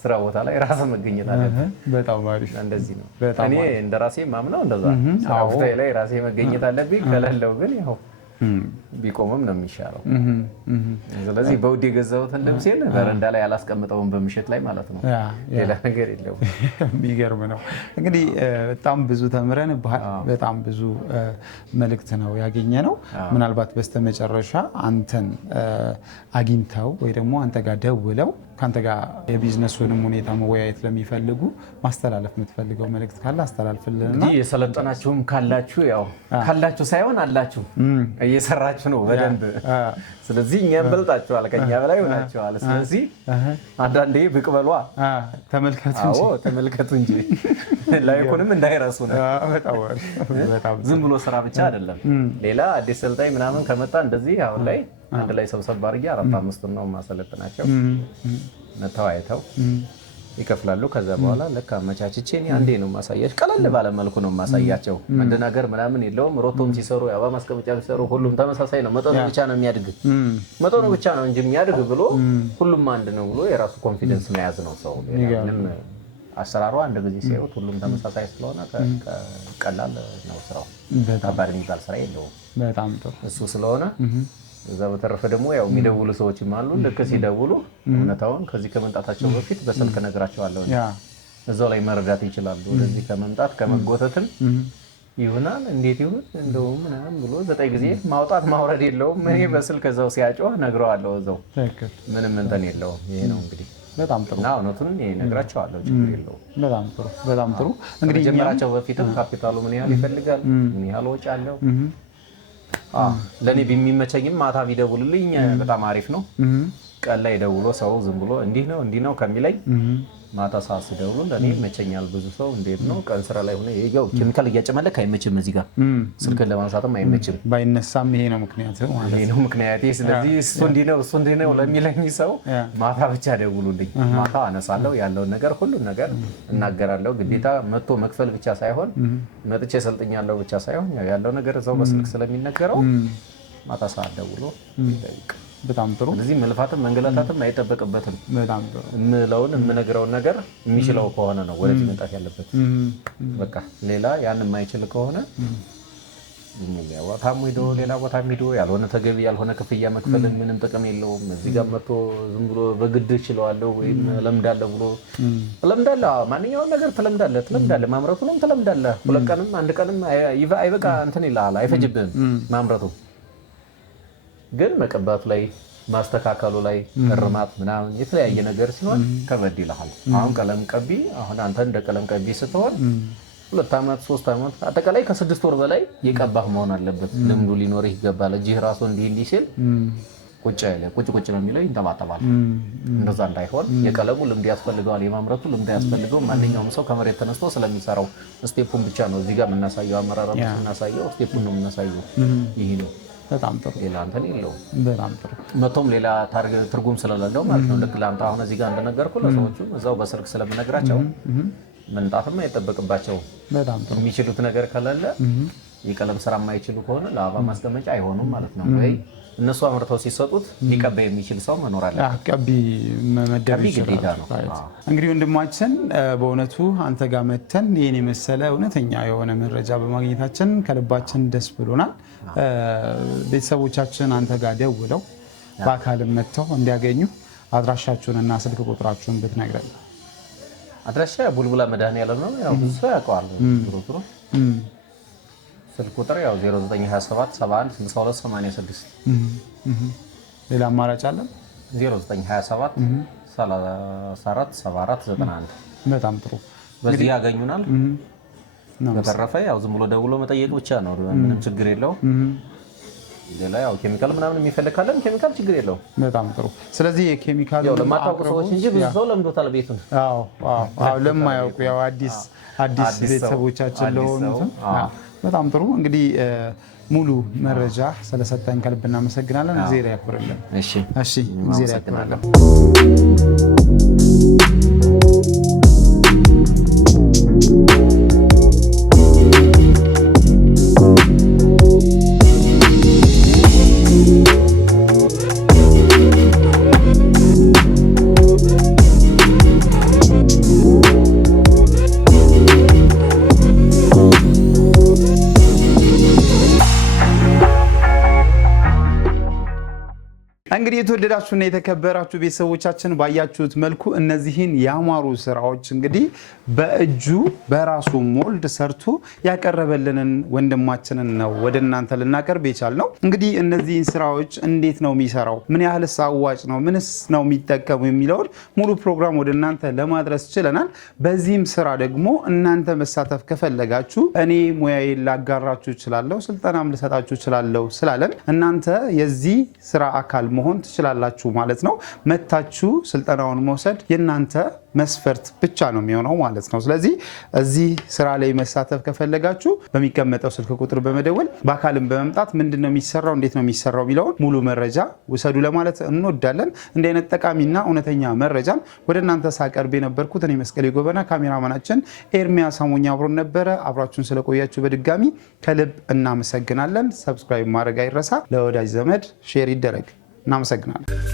ስራ ቦታ ላይ ራስ መገኘት አለበት። በጣም አሪፍ። እንደዚህ ነው እኔ እንደራሴ ማምነው። እንደዛ ስራ ቦታ ላይ ራሴ መገኘት አለብኝ። ከሌለው ግን ያው ቢቆምም ነው የሚሻለው። ስለዚህ በውድ የገዛሁትን ልብሴን በረንዳ ላይ አላስቀምጠውም በምሽት ላይ ማለት ነው። ሌላ ነገር የለውም። የሚገርም ነው። እንግዲህ በጣም ብዙ ተምረን በጣም ብዙ መልእክት ነው ያገኘ ነው። ምናልባት በስተመጨረሻ አንተን አግኝተው ወይ ደግሞ አንተ ጋር ደውለው ከአንተ ጋር የቢዝነሱንም ሁኔታ መወያየት ለሚፈልጉ ማስተላለፍ የምትፈልገው መልእክት ካለ አስተላልፍልንና የሰለጠናችሁም ካላችሁ ያው ካላችሁ ሳይሆን አላችሁ እየሰራችሁ ነው በደንብ። ስለዚህ እኛ እንበልጣችኋል፣ ከኛ በላይ ሆናችኋል። ስለዚህ አንዳንዴ ብቅ በሏ ተመልከቱ እንጂ ላይኩንም እንዳይረሱ ነው። ዝም ብሎ ስራ ብቻ አይደለም። ሌላ አዲስ ሰልጣኝ ምናምን ከመጣ እንደዚህ አሁን ላይ አንድ ላይ ሰብሰብ አድርጌ 4-5 ነው ማሰለጥናቸው። ተወያይተው ይከፍላሉ። ከዛ በኋላ ለካ አመቻችቼ እኔ አንዴ ነው ማሳያቸው። ቀለል ባለ መልኩ ነው ማሳያቸው። መደናገር ምናምን የለውም። ሮቶም ሲሰሩ የአበባ ማስቀመጫ ሲሰሩ ሁሉም ተመሳሳይ ነው። መጠኑ ብቻ ነው የሚያድግ፣ መጠኑ ብቻ ነው እንጂ የሚያድግ ብሎ ሁሉም አንድ ነው ብሎ የራሱ ኮንፊደንስ መያዝ ነው ሰው። ምንም አሰራሩ አንድ ጊዜ ሲያዩት ሁሉም ተመሳሳይ ስለሆነ ቀላል ነው ስራው። ከባድ የሚባል ስራ የለውም። በጣም ጥሩ እሱ ስለሆነ እዛ በተረፈ ደግሞ ያው የሚደውሉ ሰዎችም አሉ። ልክ ሲደውሉ እውነታውን ከዚህ ከመምጣታቸው በፊት በስልክ ነግራቸዋለሁ። እዛው ላይ መረዳት ይችላሉ። ወደዚህ ከመምጣት ከመጎተትም ይሆናል እንዴት ይሁን እንደው ምናምን ብሎ 9 ጊዜ ማውጣት ማውረድ የለውም። እኔ በስልክ እዛው ሲያጮህ ነግረዋለሁ። እዛው ምንም እንትን የለውም። ይሄ ነው እንግዲህ በጣም ጥሩ እና እውነቱን ነግራቸዋለሁ። ችግር የለውም። በጣም ጥሩ እንግዲህ ጀመራቸው በፊትም ካፒታሉ ምን ያህል ይፈልጋል፣ ምን ያህል ወጪ አለው። ለኔ ቢሚመቸኝም ማታ ቢደውልልኝ በጣም አሪፍ ነው። ቀን ላይ ደውሎ ሰው ዝም ብሎ እንዲህ ነው ከሚለኝ ማታ ሰዓት ሲደውሉ ለኔ ይመቸኛል። ብዙ ሰው እንዴት ነው ቀን ስራ ላይ ሆነ ይሄው ኬሚካል እያጨመለክ አይመችም። እዚህ ጋር ስልክን ለማንሳትም አይመችም። ባይነሳም ይሄ ነው ምክንያቱ ማለት ነው ምክንያቴ። ስለዚህ እሱ እንዲህ ነው ለሚለኝ ሰው ማታ ብቻ ደውሉልኝ። ማታ አነሳለሁ፣ ያለውን ነገር ሁሉን ነገር እናገራለሁ። ግዴታ መጥቶ መክፈል ብቻ ሳይሆን መጥቼ ሰልጥኛለሁ ብቻ ሳይሆን ያለው ነገር እዛው በስልክ ስለሚነገረው ማታ ሰዓት ደውሎ ይጠይቅ። በጣም ጥሩ። ስለዚህ መልፋትም መንገላታትም አይጠበቅበትም። በጣም ጥሩ። የምነግረውን ነገር የሚችለው ከሆነ ነው ወደዚህ መምጣት ያለበት። በቃ ሌላ ያን የማይችል ከሆነ ቦታም ሄዶ ሌላ ቦታም ሄዶ ያልሆነ ተገቢ ያልሆነ ክፍያ መክፈል ምንም ጥቅም የለውም። እዚህ ጋር መጥቶ ዝም ብሎ በግድ እችለዋለሁ ወይም እለምዳለሁ ብሎ እለምዳለሁ። ማንኛውም ነገር ትለምዳለህ፣ ማምረቱንም ትለምዳለህ። 2 ቀንም 1 ቀንም አይበቃ እንትን ይልሃል፣ አይፈጅብህም ማምረቱ። ግን መቀባቱ ላይ ማስተካከሉ ላይ እርማት ምናምን የተለያየ ነገር ሲሆን ከበድ ይልሃል። አሁን ቀለም ቀቢ አሁን አንተ እንደ ቀለም ቀቢ ስትሆን 2 ዓመት 3 ዓመት አጠቃላይ ከ6 ወር በላይ የቀባህ መሆን አለበት። ልምዱ ሊኖርህ ይገባል። እጅህ ራሱ እንዲህ ሲል ቁጭ ነው የሚለው ይንጠባጠባል። እንደዛ እንዳይሆን የቀለሙ ልምድ ያስፈልገዋል። የማምረቱ ልምድ ያስፈልገው። ማንኛውም ሰው ከመሬት ተነስቶ ስለሚሰራው ስቴፑን ብቻ ነው እዚህ ጋር የምናሳየው። አመራረቱ የምናሳየው ስቴፑን ነው የምናሳየው። ይሄ ነው። በጣም ጥሩ። ሌላ እንትን የለውም። በጣም ጥሩ። መቶም ሌላ ትርጉም ስለሌለው ማለት ነው። ልክ ላንተ አሁን እዚህ ጋር እንደነገርኩህ ለሰዎቹ እዛው በስልክ ስለምነግራቸው መንጣትም አይጠበቅባቸው። በጣም ጥሩ። የሚችሉት ነገር ከሌለ የቀለም ስራ የማይችሉ ከሆነ ለአበባ ማስቀመጫ አይሆኑም ማለት ነው። ወይ እነሱ አምርተው ሲሰጡት ሊቀባ የሚችል ሰው መኖር አለ። ቀቢ መመደብ ይችላል። እንግዲህ ወንድማችን በእውነቱ አንተ ጋር መተን ይህን የመሰለ እውነተኛ የሆነ መረጃ በማግኘታችን ከልባችን ደስ ብሎናል። ቤተሰቦቻችን አንተ ጋር ደውለው በአካልም መጥተው እንዲያገኙ አድራሻችሁንና ስልክ ቁጥራችሁን ብትነግረን። አድራሻ ቡልቡላ መድኃኔዓለም ነው። ያው ብዙ ሰው ያውቀዋል። ጥሩ ስልክ ቁጥር ያው 0927 71 62 86። ሌላ አማራጭ አለ? 0927 34 74 91። በጣም ጥሩ። በዚህ ያገኙናል። በተረፈ ያው ዝም ብሎ ደውሎ መጠየቅ ብቻ ነው። ምንም ችግር የለው። ሌላ ያው ኬሚካል ምናምን የሚፈልግ ካለም ኬሚካል ችግር የለው። በጣም ጥሩ። ስለዚህ የኬሚካል ያው ለማታውቁ ሰዎች እንጂ ብዙ ሰው ለምዶታል ቤቱን። አዎ ለማያውቁ ያው አዲስ ቤተሰቦቻችን ለሆኑት በጣም ጥሩ። እንግዲህ ሙሉ መረጃ ስለሰጠን ከልብ እናመሰግናለን። እግዚአብሔር ያክብርልን። እሺ፣ እግዚአብሔር ያክብርልን። እንግዲህ የተወደዳችሁና የተከበራችሁ ቤተሰቦቻችን ባያችሁት መልኩ እነዚህን ያማሩ ስራዎች እንግዲህ በእጁ በራሱ ሞልድ ሰርቶ ያቀረበልንን ወንድማችንን ነው ወደ እናንተ ልናቀርብ የቻልነው። እንግዲህ እነዚህን ስራዎች እንዴት ነው የሚሰራው፣ ምን ያህልስ አዋጭ ነው፣ ምንስ ነው የሚጠቀሙ የሚለውን ሙሉ ፕሮግራም ወደ እናንተ ለማድረስ ችለናል። በዚህም ስራ ደግሞ እናንተ መሳተፍ ከፈለጋችሁ እኔ ሙያዬን ላጋራችሁ እችላለሁ፣ ስልጠናም ልሰጣችሁ እችላለሁ ስላለን እናንተ የዚህ ስራ አካል መሆን ትችላላችሁ ማለት ነው። መታችሁ ስልጠናውን መውሰድ የናንተ መስፈርት ብቻ ነው የሚሆነው ማለት ነው። ስለዚህ እዚህ ስራ ላይ መሳተፍ ከፈለጋችሁ በሚቀመጠው ስልክ ቁጥር በመደወል በአካልም በመምጣት ምንድነው የሚሰራው፣ እንዴት ነው የሚሰራው የሚለውን ሙሉ መረጃ ውሰዱ ለማለት እንወዳለን። እንደ አይነት ጠቃሚና እውነተኛ መረጃን ወደ እናንተ ሳቀርብ የነበርኩት እኔ መስቀሌ ጎበና፣ ካሜራማናችን ኤርሚያስ አሞኛ አብሮን ነበረ። አብራችሁን ስለቆያችሁ በድጋሚ ከልብ እናመሰግናለን። ሰብስክራይብ ማድረግ አይረሳ። ለወዳጅ ዘመድ ሼር ይደረግ። እናመሰግናለን።